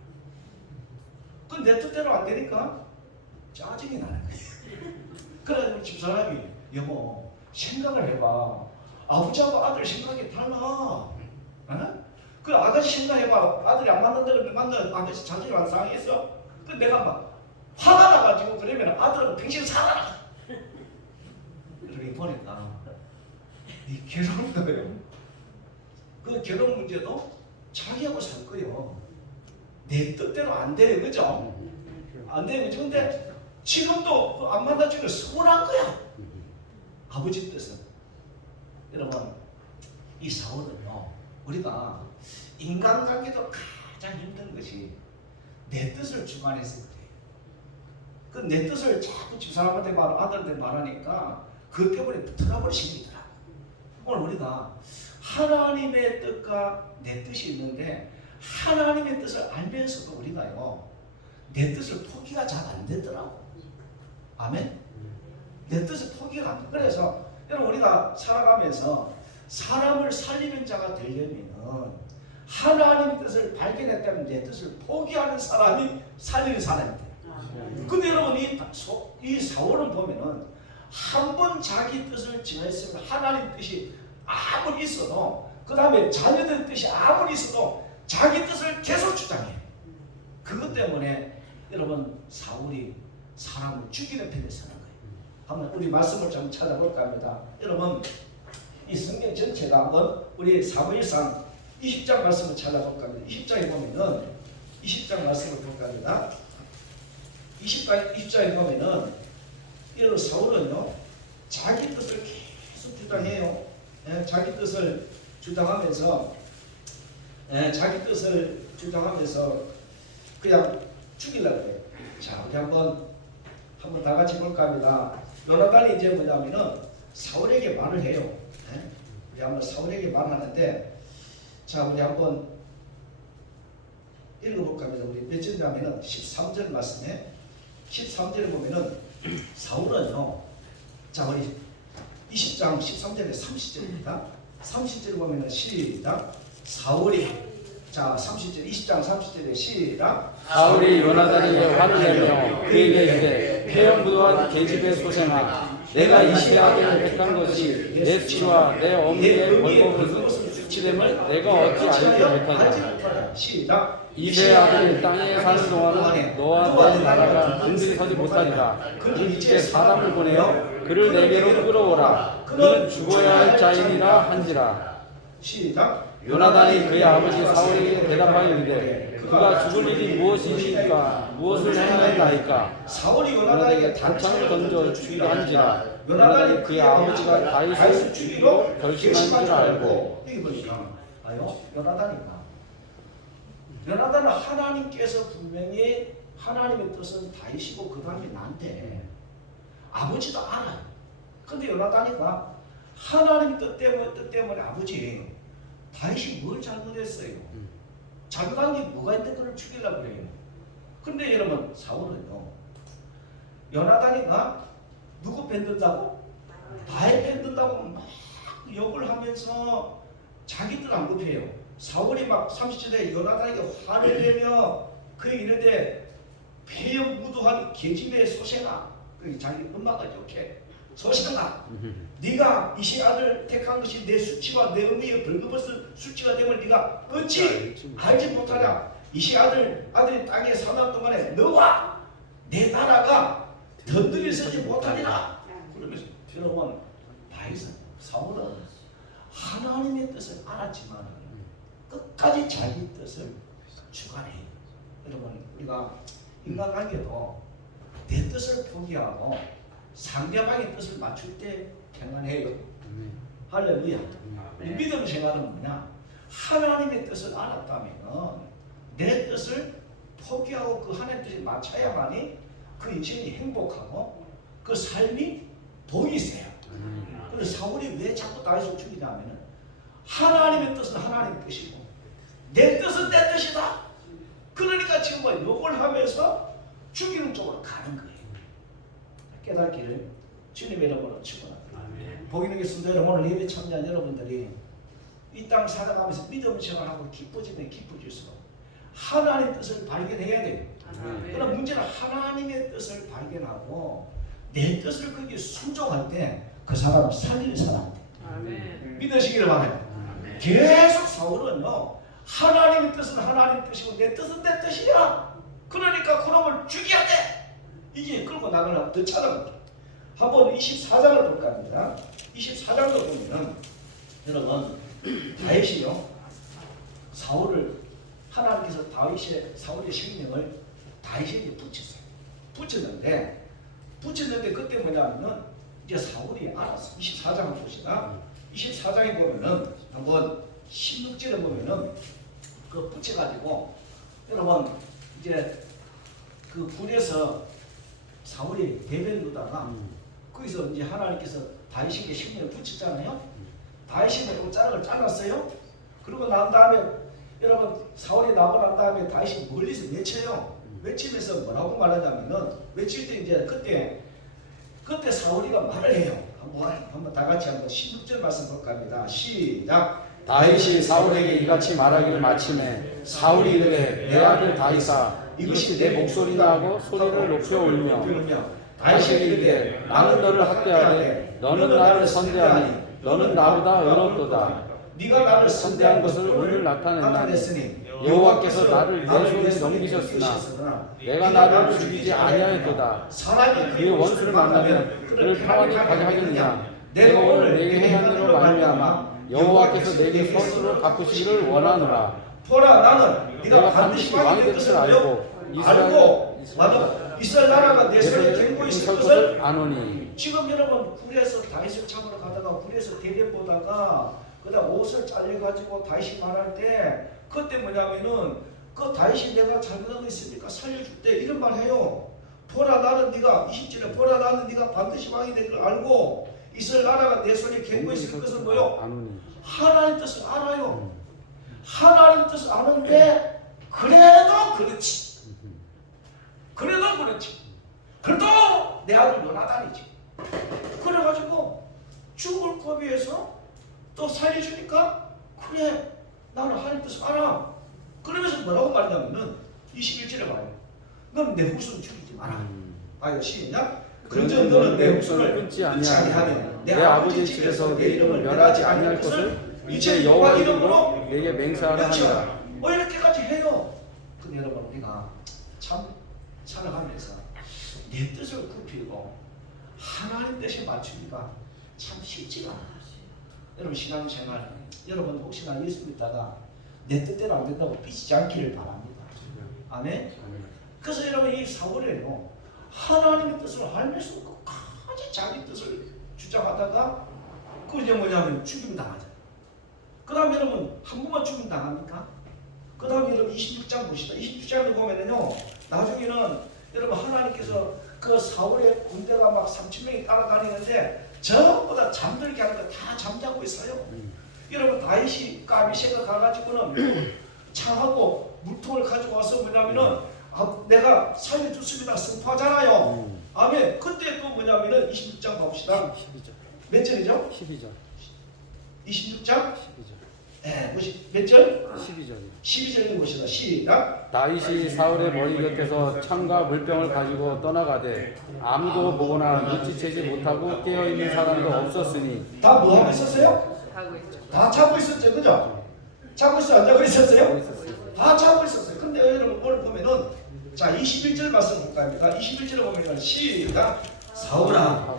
그 내 뜻대로 안 되니까 짜증이 나는 거예요. 그래가지고 집사람이 여보 생각을 해봐. 아버지하고 아들 생각이 달라. 그 아가씨 생각해봐. 아들이 안 만난다 그러면 만나는 아가씨 자존심 안 상했어? 그 내가 막 화가 나가지고 그러면 아들하고 평생 살아라. 이렇게 보니까 이 결혼도요. 그 결혼 문제도 자기하고 살 거예요. 내 뜻대로 안 돼요, 그죠? 안 돼요, 그죠? 근데 지금도 안 만나주면 서운한 거야. 아버지 뜻은. 여러분, 이 사울은요, 우리가 인간관계도 가장 힘든 것이 내 뜻을 주관했을 때. 그 내 뜻을 자꾸 집사람한테 아들한테 말하니까 그 때문에 트러블이 생기더라고. 오늘 우리가 하나님의 뜻과 내 뜻이 있는데 하나님의 뜻을 알면서도 우리가요 내 뜻을 포기가 잘 안 되더라고. 아멘. 내 뜻을 포기가 안 돼. 그래서 여러분 우리가 살아가면서 사람을 살리는 자가 되려면은 하나님의 뜻을 발견했다면 내 뜻을 포기하는 사람이 살리는 사람이 돼요. 근데 여러분 이 사울은 보면은 한 번 자기 뜻을 지어했으면 하나님 뜻이 아무리 있어도 그 다음에 자녀들 뜻이 아무리 있어도 자기 뜻을 계속 주장해. 그것 때문에 여러분 사울이 사람을 죽이는 편에 서는 거예요. 한번 우리 말씀을 좀 찾아볼까 합니다. 여러분 이 성경 전체가 한번 우리 사무엘상 20장 말씀을 찾아볼까 합니다. 20장에 보면은 20장 말씀을 볼까 합니다. 20장에 보면은 여러분 사울은요 자기 뜻을 계속 주장해요. 자기 뜻을 주장하면서 그냥 죽이려고 해요. 자, 우리 한번 다 같이 볼까 합니다. 요나단이 이제 뭐냐면은 사울에게 말을 해요. 우리 한번 사울에게 말하는데, 자, 우리 한번 읽어볼까 합니다. 우리 몇 절이냐면은 13절 말씀에 13절에 보면은 사울은요, 자, 우리 20장 13절에 30절입니다. 30절 보면은 시작. 사울이 자 30절 20장 30절에 시작. 사울이 요나단에게 화를 내며 그에게 이르되 폐영부도한 계집의 소생아 내가 이세 아들을 택한 것이 내 수치와 내 어머니의 벌법을 수치됨을 내가 어찌 알지 못하냐. 시작. 이세 아들이 땅에 사는 동안은 너와 내 나라가 든든히 서지 못하리라. 이제 사람을 보내어 그를 내게로 끌어오라. 그는 죽어야 할 자인이라 한지라. 시작. 요나단이 그의 아버지 사울에게 대답하여 이르되 그가 죽을 일이 무엇이니까 무엇을 행하였나이까. 사울이 요나단에게 단창을 던져 죽이려 한지라. 요나단이 그의 아버지가 다윗을 죽이기로 결심한 줄 알고. 여기 보니까 아요 요나단은 하나님께서 분명히 하나님의 뜻은 다윗이고 그 다음에 난데 아버지도 알아요. 근데 요나단이가 하나님 뜻 때문에 아버지 다윗이 뭘 잘못했어요? 잘못한 게 뭐가 있는데 그를 죽이려고 그래요. 근데 여러분 사울은요 요나단이가 누구 밴든다고? 다윗 밴든다고 막 욕을 하면서 자기들 안 급해요. 사울이 막 30절에 요나단에게 화를 내며 그에게 이르되 폐역무도한 계집의 소생아, 그 자기 엄마가 욕해. 소생아, 네가 이세 아들 택한 것이 내 수치와 내 의미의 벌거벗은 수치가 됨을 네가 어찌 알지 못하냐? 이세 아들이 땅에 3년 동안에 너와 내 나라가 던들이 서지 못하리라. 그러면서 여러분 다윗은 사울은 하나님의 뜻을 알았지만 끝까지 자기 뜻을 주관해요. 여러분 우리가 인간관계도 내 뜻을 포기하고 상대방의 뜻을 맞출 때 평안해요. 할렐루야. 믿음 생활은 뭐냐? 하나님의 뜻을 알았다면 내 뜻을 포기하고 그 하나님의 뜻에 맞춰야만이 그 인생이 행복하고 그 삶이 복이 있어요. 그래서 사울이 왜 자꾸 다윗을 죽이냐면 하나님의 뜻은 하나님의 뜻이고 내 뜻은 내 뜻이다. 그러니까 지금 뭐 욕을 하면서 죽이는 쪽으로 가는 거예요. 깨닫기를 주님의 이름으로 축원합니다. 복 있는 겠습니다. 여러분 오늘 예배 참여한 여러분들이 이 땅 살아가면서 믿음 생활하고 기뻐지면 기뻐질수록 하나님의 뜻을 발견해야 돼요. 그럼 문제는 하나님의 뜻을 발견하고 내 뜻을 거기에 순종할 때 그 사람을 살리는 사람 믿으시기를 바라요. 계속 사울은요 하나님의 뜻은 하나님의 뜻이고 내 뜻은 내 뜻이야. 그러니까 그놈을 죽여야 돼. 이게 끌고 나가려면 더 찾아볼게요. 한번 24장을 볼까 합니다. 24장도 보면 여러분 다윗이요 사울을 하나님께서 사울의 생명을 다윗에게 붙였는데 그때 뭐냐면은 이제 사울이 알았어. 24장을 보시나 24장에 보면은 한번 16절에 보면은 그 붙여가지고 여러분 이제 그 굴에서 사울이 대변을 누다가 거기서 이제 하나님께서 다윗에게 생명을 붙였잖아요. 다윗이 옷자락을 잘랐어요. 그리고 난 다음에 여러분 사울이 나고 난 다음에 다윗이 멀리서 외쳐요. 외치면서 뭐라고 말하냐면은 외칠 때 이제 그때 사울이가 말을 해요. 한번 다 같이 한번 16절 말씀 볼까 합니다. 시작. 다윗이 사울에게 이같이 말하기를 마침에 사울이 이르되 내 아들 다윗아 이것이 내 목소리나 하고 소리를 높여 울며 다윗이 이르되 나는 너를 학대하되 너는 나를 선대하니 너는 나보다 어렵도다. 네가 나를 선대한 것을 오늘 나타냈으니 여호와께서 나를 내 손에 넘기셨으나 내가 나를 죽이지 아니하였도다. 그의 원수를 만나면 그를 평안히 가게 하겠느냐. 내가 오늘 내게 행한 일로 말미암아 여호와께서 내게 선수를 갚으시기를 원하노라. 보라 나는 네가 반드시 왕이 될 것을 알고 이스라엘 나라가 내 손에 견고 있을 것을 아노니. 지금 여러분 굴에서 다윗을 잡으러 가다가 굴에서 대변 보다가 그다음 옷을 잘려가지고 다윗이 말할 때 그때 뭐냐면은 그 다윗이 내가 잘못한 거 있으니까 살려줄 때 이런 말 해요. 보라 나는 네가 20절에 보라 나는 네가 반드시 왕이 될 걸 알고 이스라엘 나라가 내 손에 견고 있을 것은 뭐요? 하나님 뜻을 알아요. 하나님 뜻을 아는데 그래도 그렇지. 그래도 내 아들 요나단이지. 그래가지고 죽을 고비에서 또 살려주니까 그래 나는 하나님 뜻을 알아. 그러면서 뭐라고 말하냐면은 21절에 봐요. 넌 내 목숨 죽이지 마라. 아요 시작. 그저 너는 내 목숨을 끊지 아니하며 내 아버지 집에서 내 이름을 멸하지 아니할 것을 이제 여호와 이름으로 내게 맹세하라 하니라. 이렇게까지 해요. 근데 여러분 우리가 참 살아가면서 내 뜻을 굽히고 하나님 뜻에 맞추기가 참 쉽지가 않아요. 여러분 신앙생활 여러분 혹시나 예수 믿다가 내 뜻대로 안 된다고 삐지지 않기를 바랍니다. 아멘. 그래서 여러분 이 사울이요 하나님의 뜻을 알면서 끝까지 자기 뜻을 주장하다가 그 이제 뭐냐면 죽임 당하잖아요. 그 다음에 여러분 한 번만 죽임 당합니까? 그 다음에 여러분 26장 봅시다. 26장을 보면은요, 나중에는 여러분 하나님께서 그 사울의 군대가 막 3,000명이 따라다니는데 전부 다 잠들게 하는 거 다 잠자고 있어요. 여러분 다윗이 까비새가 가가지고는 창하고 물통을 가지고 와서 뭐냐면은 내가 살려줬습니다 선포하잖아요. 아멘. 그때 또 뭐냐면은 26장 봅시다. 12절. 몇 절이죠? 12절. 26장? 12절. 네, 몇 절? 12절. 12절에 보시다. 시작. 다윗이 사울의 머리 곁에서 창과 물병을 가지고 떠나가되 아무도 보거나 눈치채지 못하고 깨어있는 사람도 없었으니. 다 뭐 하고 있었어요? 하고 있죠. 다 자고 있었죠, 그죠? 자고 있어, 안 자고 있었어요? 다 자고 있었어요. 근데 여러분 오늘 보면은 자 21절 말씀 볼까 합니다. 21절에 보면은 시작. 사울아,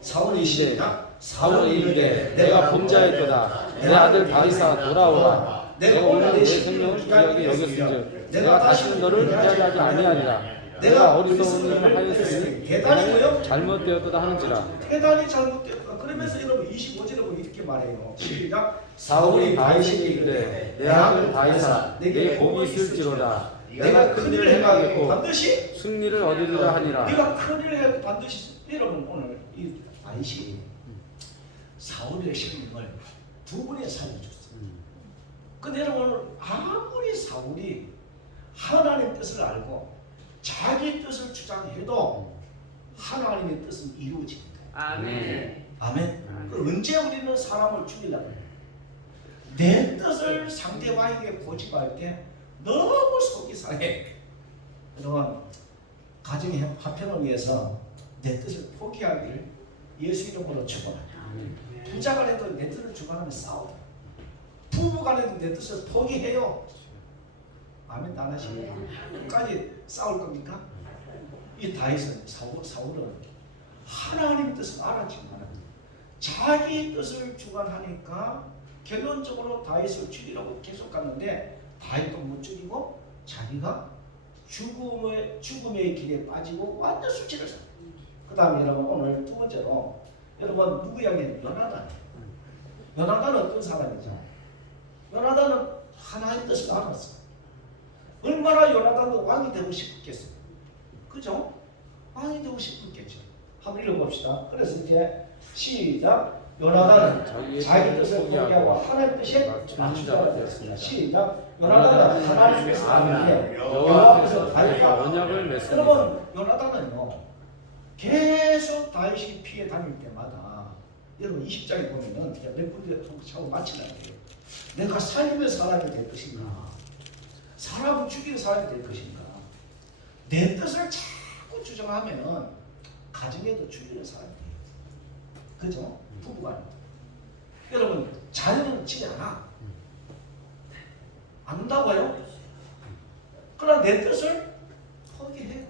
사울이 시작. 사울이 이르되 내가 범죄하였도다. 내 아들 다윗아 돌아오라. 내가 오늘 내 생명을 귀하게 여겼은즉 내가 다시는 너를 피하게 하지 아니하리라. 내가 어리석은 일을 하였으니 대단히고요. 잘못되었도다 하는지라. 대단히 잘못됐다. 그러면서 여러분 25절에 보면 이렇게 말해요. 시작. 사울이 다윗에게 이르되 내 아들 다윗아 내 복이 있을지로다. 내가 큰일을 행하겠고 반드시 승리를 얻으리라 하니라. 네가 큰일을 해도 반드시. 여러분 오늘 이 다윗이 사울의 생명을 두 번에 살려줬어요. 근데 여러분 아무리 사울이 하나님의 뜻을 알고 자기 뜻을 주장해도 하나님의 뜻은 이루어집니다. 아멘. 아멘. 그 언제 우리는 사람을 죽이려고 해요? 내 뜻을 상대방에게 고집할 때 너무 속이 상해. 여러분 가정의 화평을 위해서 내 뜻을 포기하기를 예수 이름으로 축원합니다. 부자가 해도 내 뜻을 주관하면 싸워. 부부간에도 내 뜻을 포기해요. 아멘. 안 하시네요. 끝까지 싸울 겁니까? 이 다윗은 사울은 하나님 뜻을 알았지만 자기 뜻을 주관하니까 결론적으로 다윗을 죽이려고 계속 갔는데 다윗도 못 죽이고 자기가 죽음의 길에 빠지고 완전 수치를 사. 그 다음에 여러분 오늘 두 번째로 여러분 누구 이야기는 요나단. 요나단은 어떤 사람이죠? 요나단은 하나님의 뜻을 알았어. 얼마나 요나단도 왕이 되고 싶겠어요. 그죠? 왕이 되고 싶었겠죠. 한번 읽어봅시다. 그래서 이제 시작. 요나단은 자기 뜻을 포기하고 하나님 뜻에 맞추자가 되었습니다. 시작. 요나단은 하나님 뜻을 아는데 여호와께서 다윗과 언약을 맺습니다. 여러분 요나단은요 계속 다윗이 피해 다닐 때마다 여러분 20장에 보면은 몇 군데 차고 마치려고 해요. 내가 살리는 사람이 될 것인가, 사람을 죽이는 사람이 될 것인가. 내 뜻을 자꾸 주장하면은 가정에도 죽이는 사람이 돼요. 그죠? 부부간에. 여러분 자녀는 치지 않아. 안 한다고요? 그러나 내 뜻을 포기해.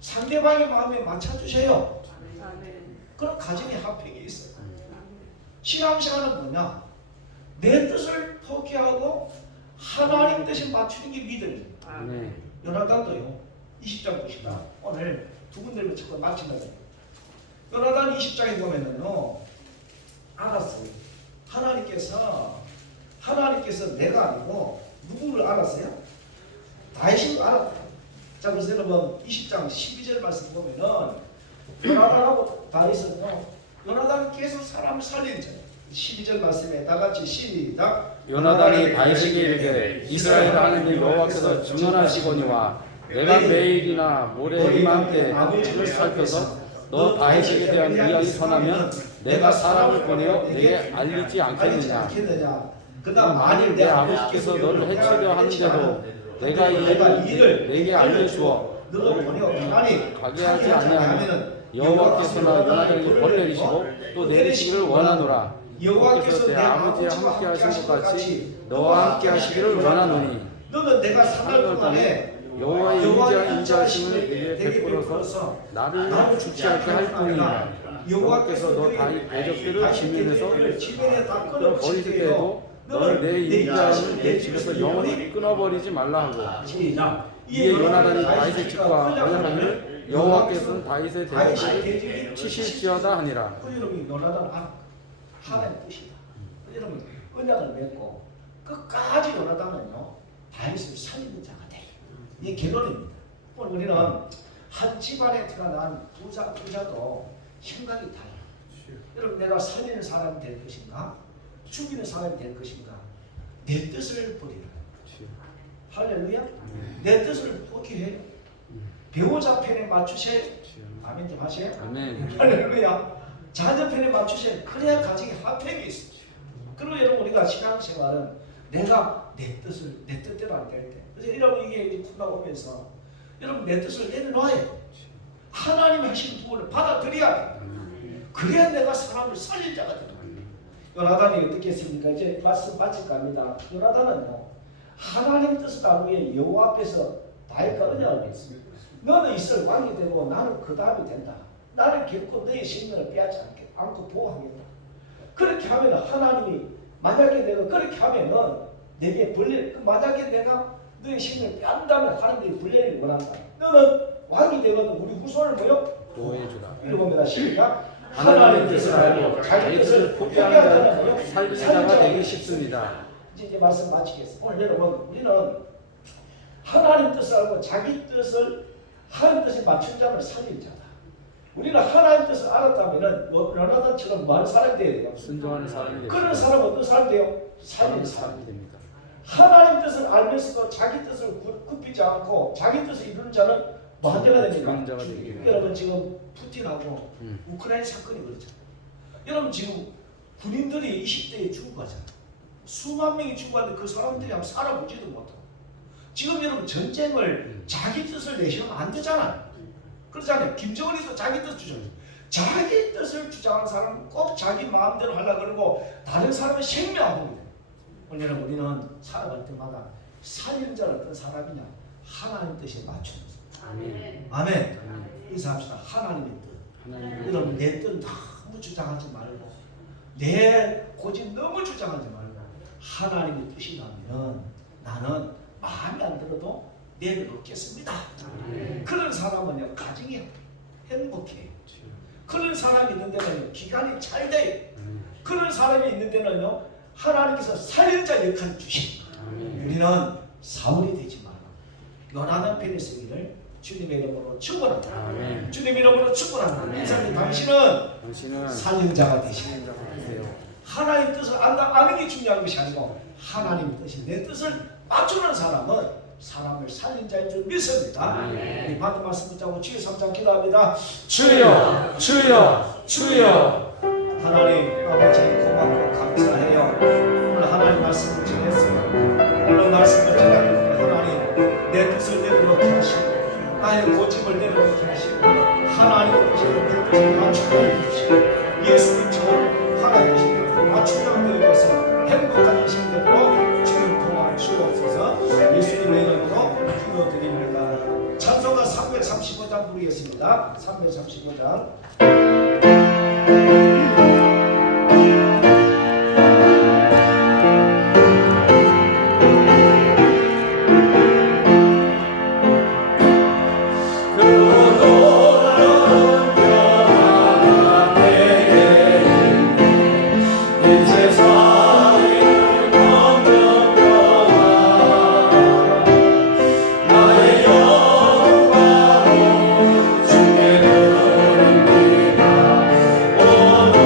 상대방의 마음에 맞춰주세요. 아멘. 그럼 가정의 화평이 있어요. 신앙생활은 뭐냐? 내 뜻을 포기하고 하나님 뜻에 맞추는 게 믿음이에요. 아멘. 요나단도요. 20장 보시다. 오늘 두 군데를 자꾸 맞춘다. 요나단 20장에 보면은요. 알았어요. 하나님께서 내가 아니고 누구를 알았어요? 다윗을 알았다. 자, 그래서 여러분 20장 12절 말씀 보면은 요나단하고 다윗은요. 요나단은 계속 사람을 살리는 자예요. 12절 말씀에 다 같이 시작. 요나단이 다윗에게 이르되 이스라엘 하나님 여호와께서 증언하시거니와 내가 매일이나 모레 이맘때 아버지를 살펴서 너 다윗에게 대한 의향이 선하면 내가 사람을 보내어 내게 알리지 않겠느냐. 그다음 만일 내 아버지께서 너를 해치려 하는데도 내가 이 일을 내게 알려주어 너를 보내어 가만히 가게 하지 아니하면 여호와께서나 요나단에게 벌 내리시고 또 내리시기를 원하노라. 여호와께서 내 아버지와 함께 하신 것 같이 너와 함께 하시기를 원하노니 너는 내가 3년 동안에 여호와의 인자하심을 내게 베풀어서 나를 주치하게 할 뿐이니라. 여호와께서 너 다윗 대적들을 지면에서 다 버리실 때에도 너는 내 인자함을 내 집에서 영원히 끊어버리지 말라 하고 시작. 이에 요나단이 다윗의 집과 언약을 여호와께서는 다윗의 대적을 치실지어다 하니라. 여러분이 요나단 하나님의 뜻이다. 여러분 언약을 맺고 끝까지 요나단은요 다윗을 살리는 자가 돼. 이 결론입니다. 오늘 우리는 한 집안에 태어난 부자도 생각이 달라. 여러분 내가 살리는 사람이 될 것인가? 죽이는 사람이 될 것인가? 내 뜻을 버리라. 할렐루야. 내 뜻을 포기해. 배우자 편에 맞추세요. 아멘 좀 하세요. 아멘. 할렐루야. 자녀 편에 맞추세요. 그래야 가정이 화평이 있어. 그리고 여러분 우리가 신앙생활은 내가 내 뜻대로 안 될 때. 그래서 여러분 이게 코로나 오면서 여러분 내 뜻을 내려놔야 돼. 하나님이 하신 부분을 받아들여야 돼. 그래야 내가 사람을 살릴 자가 되는 거예요. 요나단이 어떻게 했습니까? 이제 말씀 마칠까 합니다. 요나단은요 하나님 뜻을 알기 위해 여호와 앞에서 다윗과 언약을 맺습니다. 너는 이스라엘 왕이 되고 나는 그 다음이 된다. 나는 결코 너의 생명을 빼앗지 않고 보호하겠다. 그렇게 하면 하나님이 만약에 내가 그렇게 하면은 내게 벌레 만약에 내가 너의 생명을 빼앗는다면 하나님이 벌레를 원한다. 너는 왕이 되거든 우리 후손을 뭐요? 보호해주라. 읽어봅니다. 시작. 하나님의 뜻을 알고 자기 뜻을 포기하는 자는 살리는 자가 되기 쉽습니다. 이제 말씀 마치겠습니다. 오늘 여러분 우리는 하나님 뜻을 알고 자기 뜻을 하나님 뜻에 맞춘 자를 살린 자다. 우리는 하나님 뜻을 알았다면은 요나단처럼 많은 사람이 돼야 돼요. 순종하는 사람이 됩니다. 그런 사람은 어떤 사람이 돼요? 살리는 사람이 사람이 돼요. 됩니다. 하나님 뜻을 알면서도 자기 뜻을 굽히지 않고 자기 뜻을 이루는 자는 뭐 한 자가 됩니까? 죽은 자가 됩니다. 여러분 지금 푸틴하고 우크라이나 사건이 그렇잖아요. 여러분 지금 군인들이 20대에 죽어가잖아요. 수만 명이 죽어가는데 그 사람들이 한번 살아보지도 못하고 지금 여러분 전쟁을 자기 뜻을 내시면 안 되잖아요. 그렇잖아요. 김정은이도 자기 뜻 주장해요. 자기 뜻을 주장하는 사람은 꼭 자기 마음대로 하려고 그러고 다른 사람의 생명 안 보게 돼요. 오늘 여러분 우리는 살아갈 때마다 살리는 자는 어떤 사람이냐? 하나님 뜻에 맞추는 사람. 아멘. 아멘. 인사합시다. 하나님의 뜻. 하나님. 여러분 내 뜻 너무 주장하지 말고 내 고집 너무 주장하지 말고 하나님의 뜻이라면 나는 마음에 안 들어도 내려놓겠습니다. 그런 사람은요 가정이 행복해요. 그런 사람이 있는 데는 기간이 잘 돼요. 그런 사람이 있는 데는요 하나님께서 살인자 역할을 주십니다. 우리는 사울이 되지 말고 요나단 편에 서기를 주님의 이름으로 축원합니다. 아멘. 주님의 이름으로 축원합니다. 이사님 당신은 당신은 살인자가 되시는 살인자가 되세요. 하나님 뜻을 아는 게 중요한 것이 아니고 하나님 뜻이 내 뜻을 맞추는 사람은 사람을 살린 자인 줄 믿습니다. 우리 받은 말씀 붙잡고 주의 3장 기도합니다. 주여, 주여, 주여. 하나님 아버지 고맙고 감사해요. 오늘 하나님 말씀을 전했어요. 오늘 말씀을 전하는데 하나님 내 뜻을 내려놓게 하시고 나의 고집을 내려놓게 하시고 하나님의 뜻을 내 뜻을 맞추게 해주시고 예수님처럼 하나님의 뜻을 맞추려고 되어서 행복한 인생 되도록 주님 도와주옵소서. 예수님의 이름으로 기도드립니다. 찬송가 335장 부르겠습니다. 335장. 주의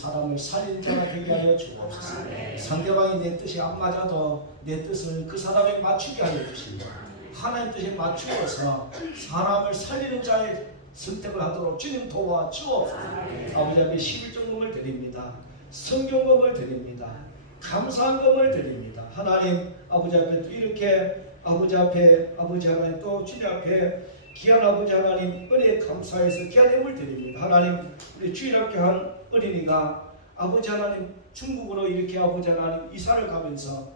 사람을 살리는 자가 되게 하여 주옵소서. 상대방이 내 뜻이 안 맞아도 내 뜻을 그 사람에 맞추게 하여 주시고 하나님 뜻에 맞추어서 사람을 살리는 자의 선택을 하도록 주님 도와주옵소서. 아버지 앞에 11정금을 드립니다. 성경금을 드립니다. 감사금을 드립니다. 하나님 아버지 앞에 또 이렇게 아버지 앞에 아버지 하나님 또 주님 앞에 귀한 아버지 하나님 은혜에 감사해서 귀한 예물 드립니다. 하나님 우리 주일학교 한 어린이가 아버지 하나님 중국으로 이렇게 아버지 하나님 이사를 가면서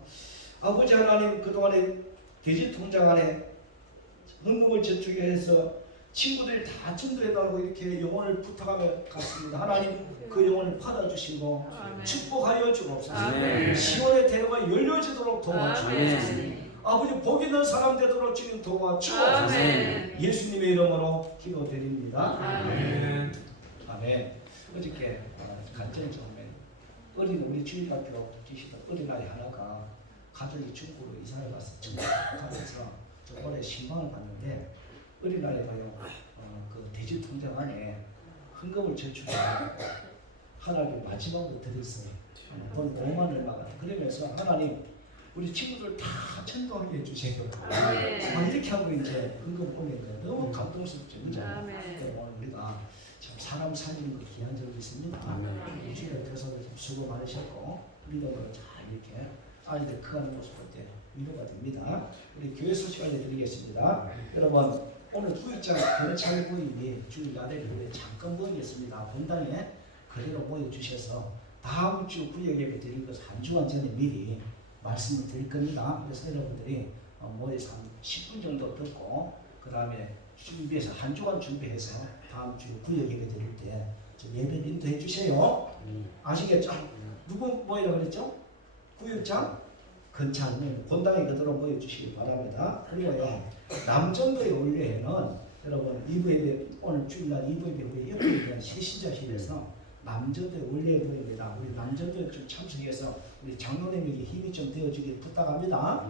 아버지 하나님 그동안에 돼지 통장 안에 헌금을 저축해서 친구들이 다 전도해달라고 이렇게 영혼을 부탁하며 갔습니다. 하나님 그 영혼을 받아주시고 축복하여 주옵소서. 시온의 대로가 열려지도록 도와주옵소서. 아버지 복 있는 사람 되도록 주님 도와주옵소서. 예수님의 이름으로 기도드립니다. 아멘. 어저께 간증 처음에 어린 우리 주일학교 계시던 어린아이 하나가 가족이 중국으로 이사를 가서 가면서 좀 오래 신방을 봤는데 어린아이가요 그 돼지 통장 안에 헌금을 저축해 하나님 마지막으로 드렸어요. 돈 5만 얼마가 그러면서 하나님 우리 친구들 다 전도하게 해주세요. 이렇게 하고 이제 헌금 보낸 거예요. 너무 감동스럽죠, 그죠? 오늘 우리가 참 사람 살리는 거 귀한 점이 있습니다. 주일에 대해서 수고 많으셨고 믿음으로 잘 이렇게 아이들 크가는 모습 볼 때 위로가 됩니다. 우리 교회 소식 알려드리겠습니다. 여러분 오늘 구역장 거래차례 모임이 주일날에 잠깐 모이겠습니다. 본당에 그대로 모여주셔서 다음 주 구역 예배 드릴 것을 한 주간 전에 미리 말씀을 드릴 겁니다. 그래서 여러분들이 모여서 한 10분 정도 듣고 그 다음에 준비해서 한 주간 준비해서 다음 주 구역 예배 드릴 때 예배를 인도해 주세요. 아시겠죠? 누구 모이라고 그랬죠? 구역장 근창 본당에 그대로 모여주시기 바랍니다. 그리고요 남전도의 원래에는 여러분 2부 예배 오늘 주일날 2부 예배 후에 예배에 대한 세신자실에서 남전도의 원래 모입니다. 우리 남전도에 좀 참석해서 우리 장로님에게 힘이 좀 되어주길 부탁합니다.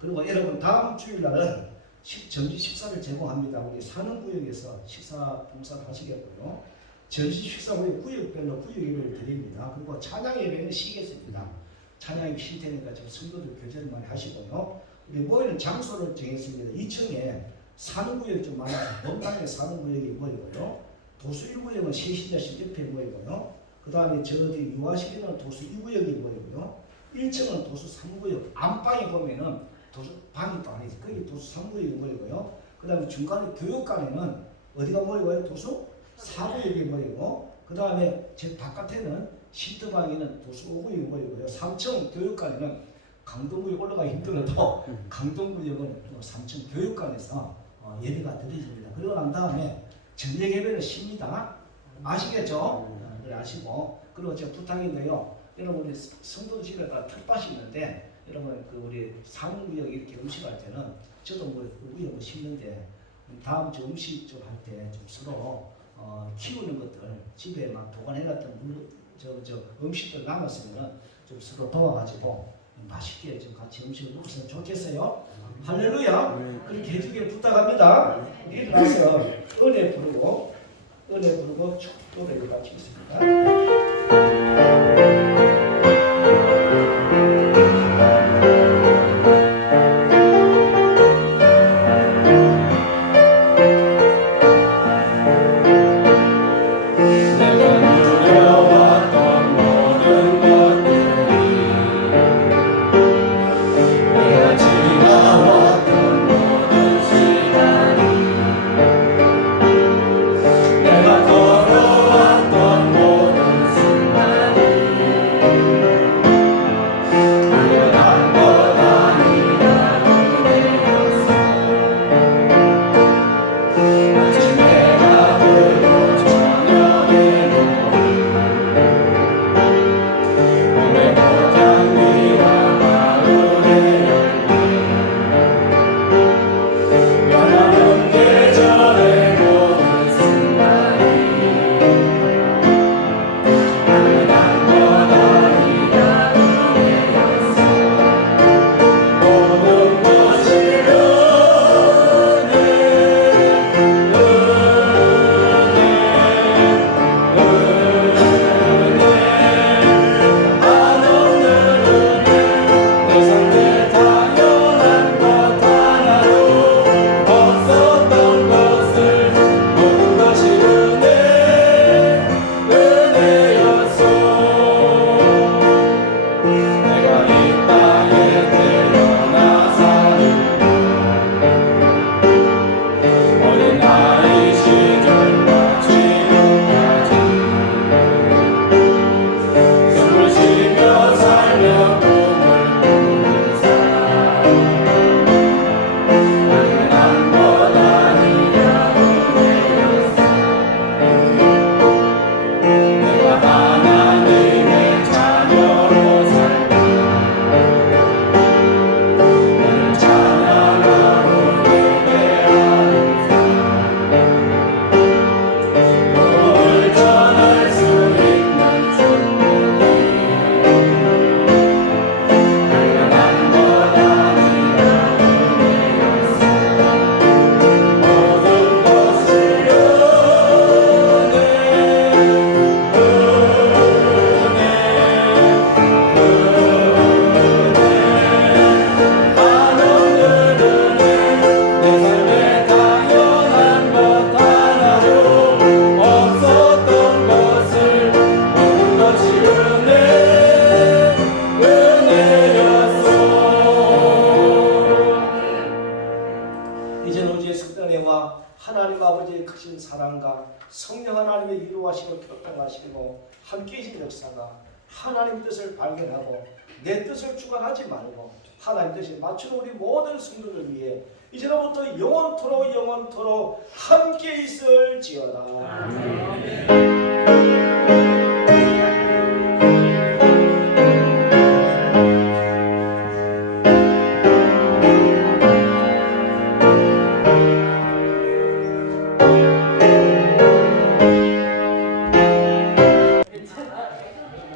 그리고 여러분 다음 주일날은 점심 식사를 제공합니다. 우리 사는 구역에서 식사 봉사를 하시겠고요. 점심 식사 후에 구역별로 구역 예배를 드립니다. 그리고 찬양 예배는 쉬겠습니다. 찬양이 쉴 테니까 좀 성도들 교제를 많이 하시고요. 우리 모이는 장소를 정했습니다. 2층에 사는 구역이 좀 많아서 본당에 사는 구역이 모이고요. 도수 1구역은 세신자실 옆에 모이고요. 그 다음에 저 어디 유아실에는 도수 2구역이 모이고요. 1층은 도수 3구역 안방에 보면은 도수 방이 또 안에 있어요. 거기 도수 3구역이 모이고요. 그 다음에 중간에 교육관에는 어디가 모이고요? 도수 4구역이 모이고 그 다음에 제 바깥에는 신터방에는 도수 5구역이 모이고요. 3층 교육관에는 강동구역 올라가기 힘들어도 강동구역은 3층 교육관에서 예배가 드려집니다. 그러고 난 다음에 저녁 예배는 쉽니다. 아시겠죠? 그래 아시고 그리고 제가 부탁인데요. 여러분 우리 성도집에다 텃밭이 있는데 여러분 그 우리 상구역 이렇게 음식할 때는 저도 뭐 우리 심는데 다음 주 음식 좀 할 때 좀 서로 키우는 것들 집에 막 보관해놨던 음식들 남았으면 좀 서로 도와가지고 맛있게 좀 같이 음식을 먹으면 좋겠어요. 할렐루야. 그렇게 해주길 부탁합니다. 일어나서 은혜 부르고 축도를 같이 있습니다. 내가 걸어왔던 모든 사랑과 성령 하나님의 이루하시고 교통하시고 함께이신 역사가 하나님 뜻을 발견하고 내 뜻을 주관하지 말고 하나님 뜻에 맞추는 우리 모든 성도들 위해 이제로부터 영원토록 함께 있을지어다. 아멘.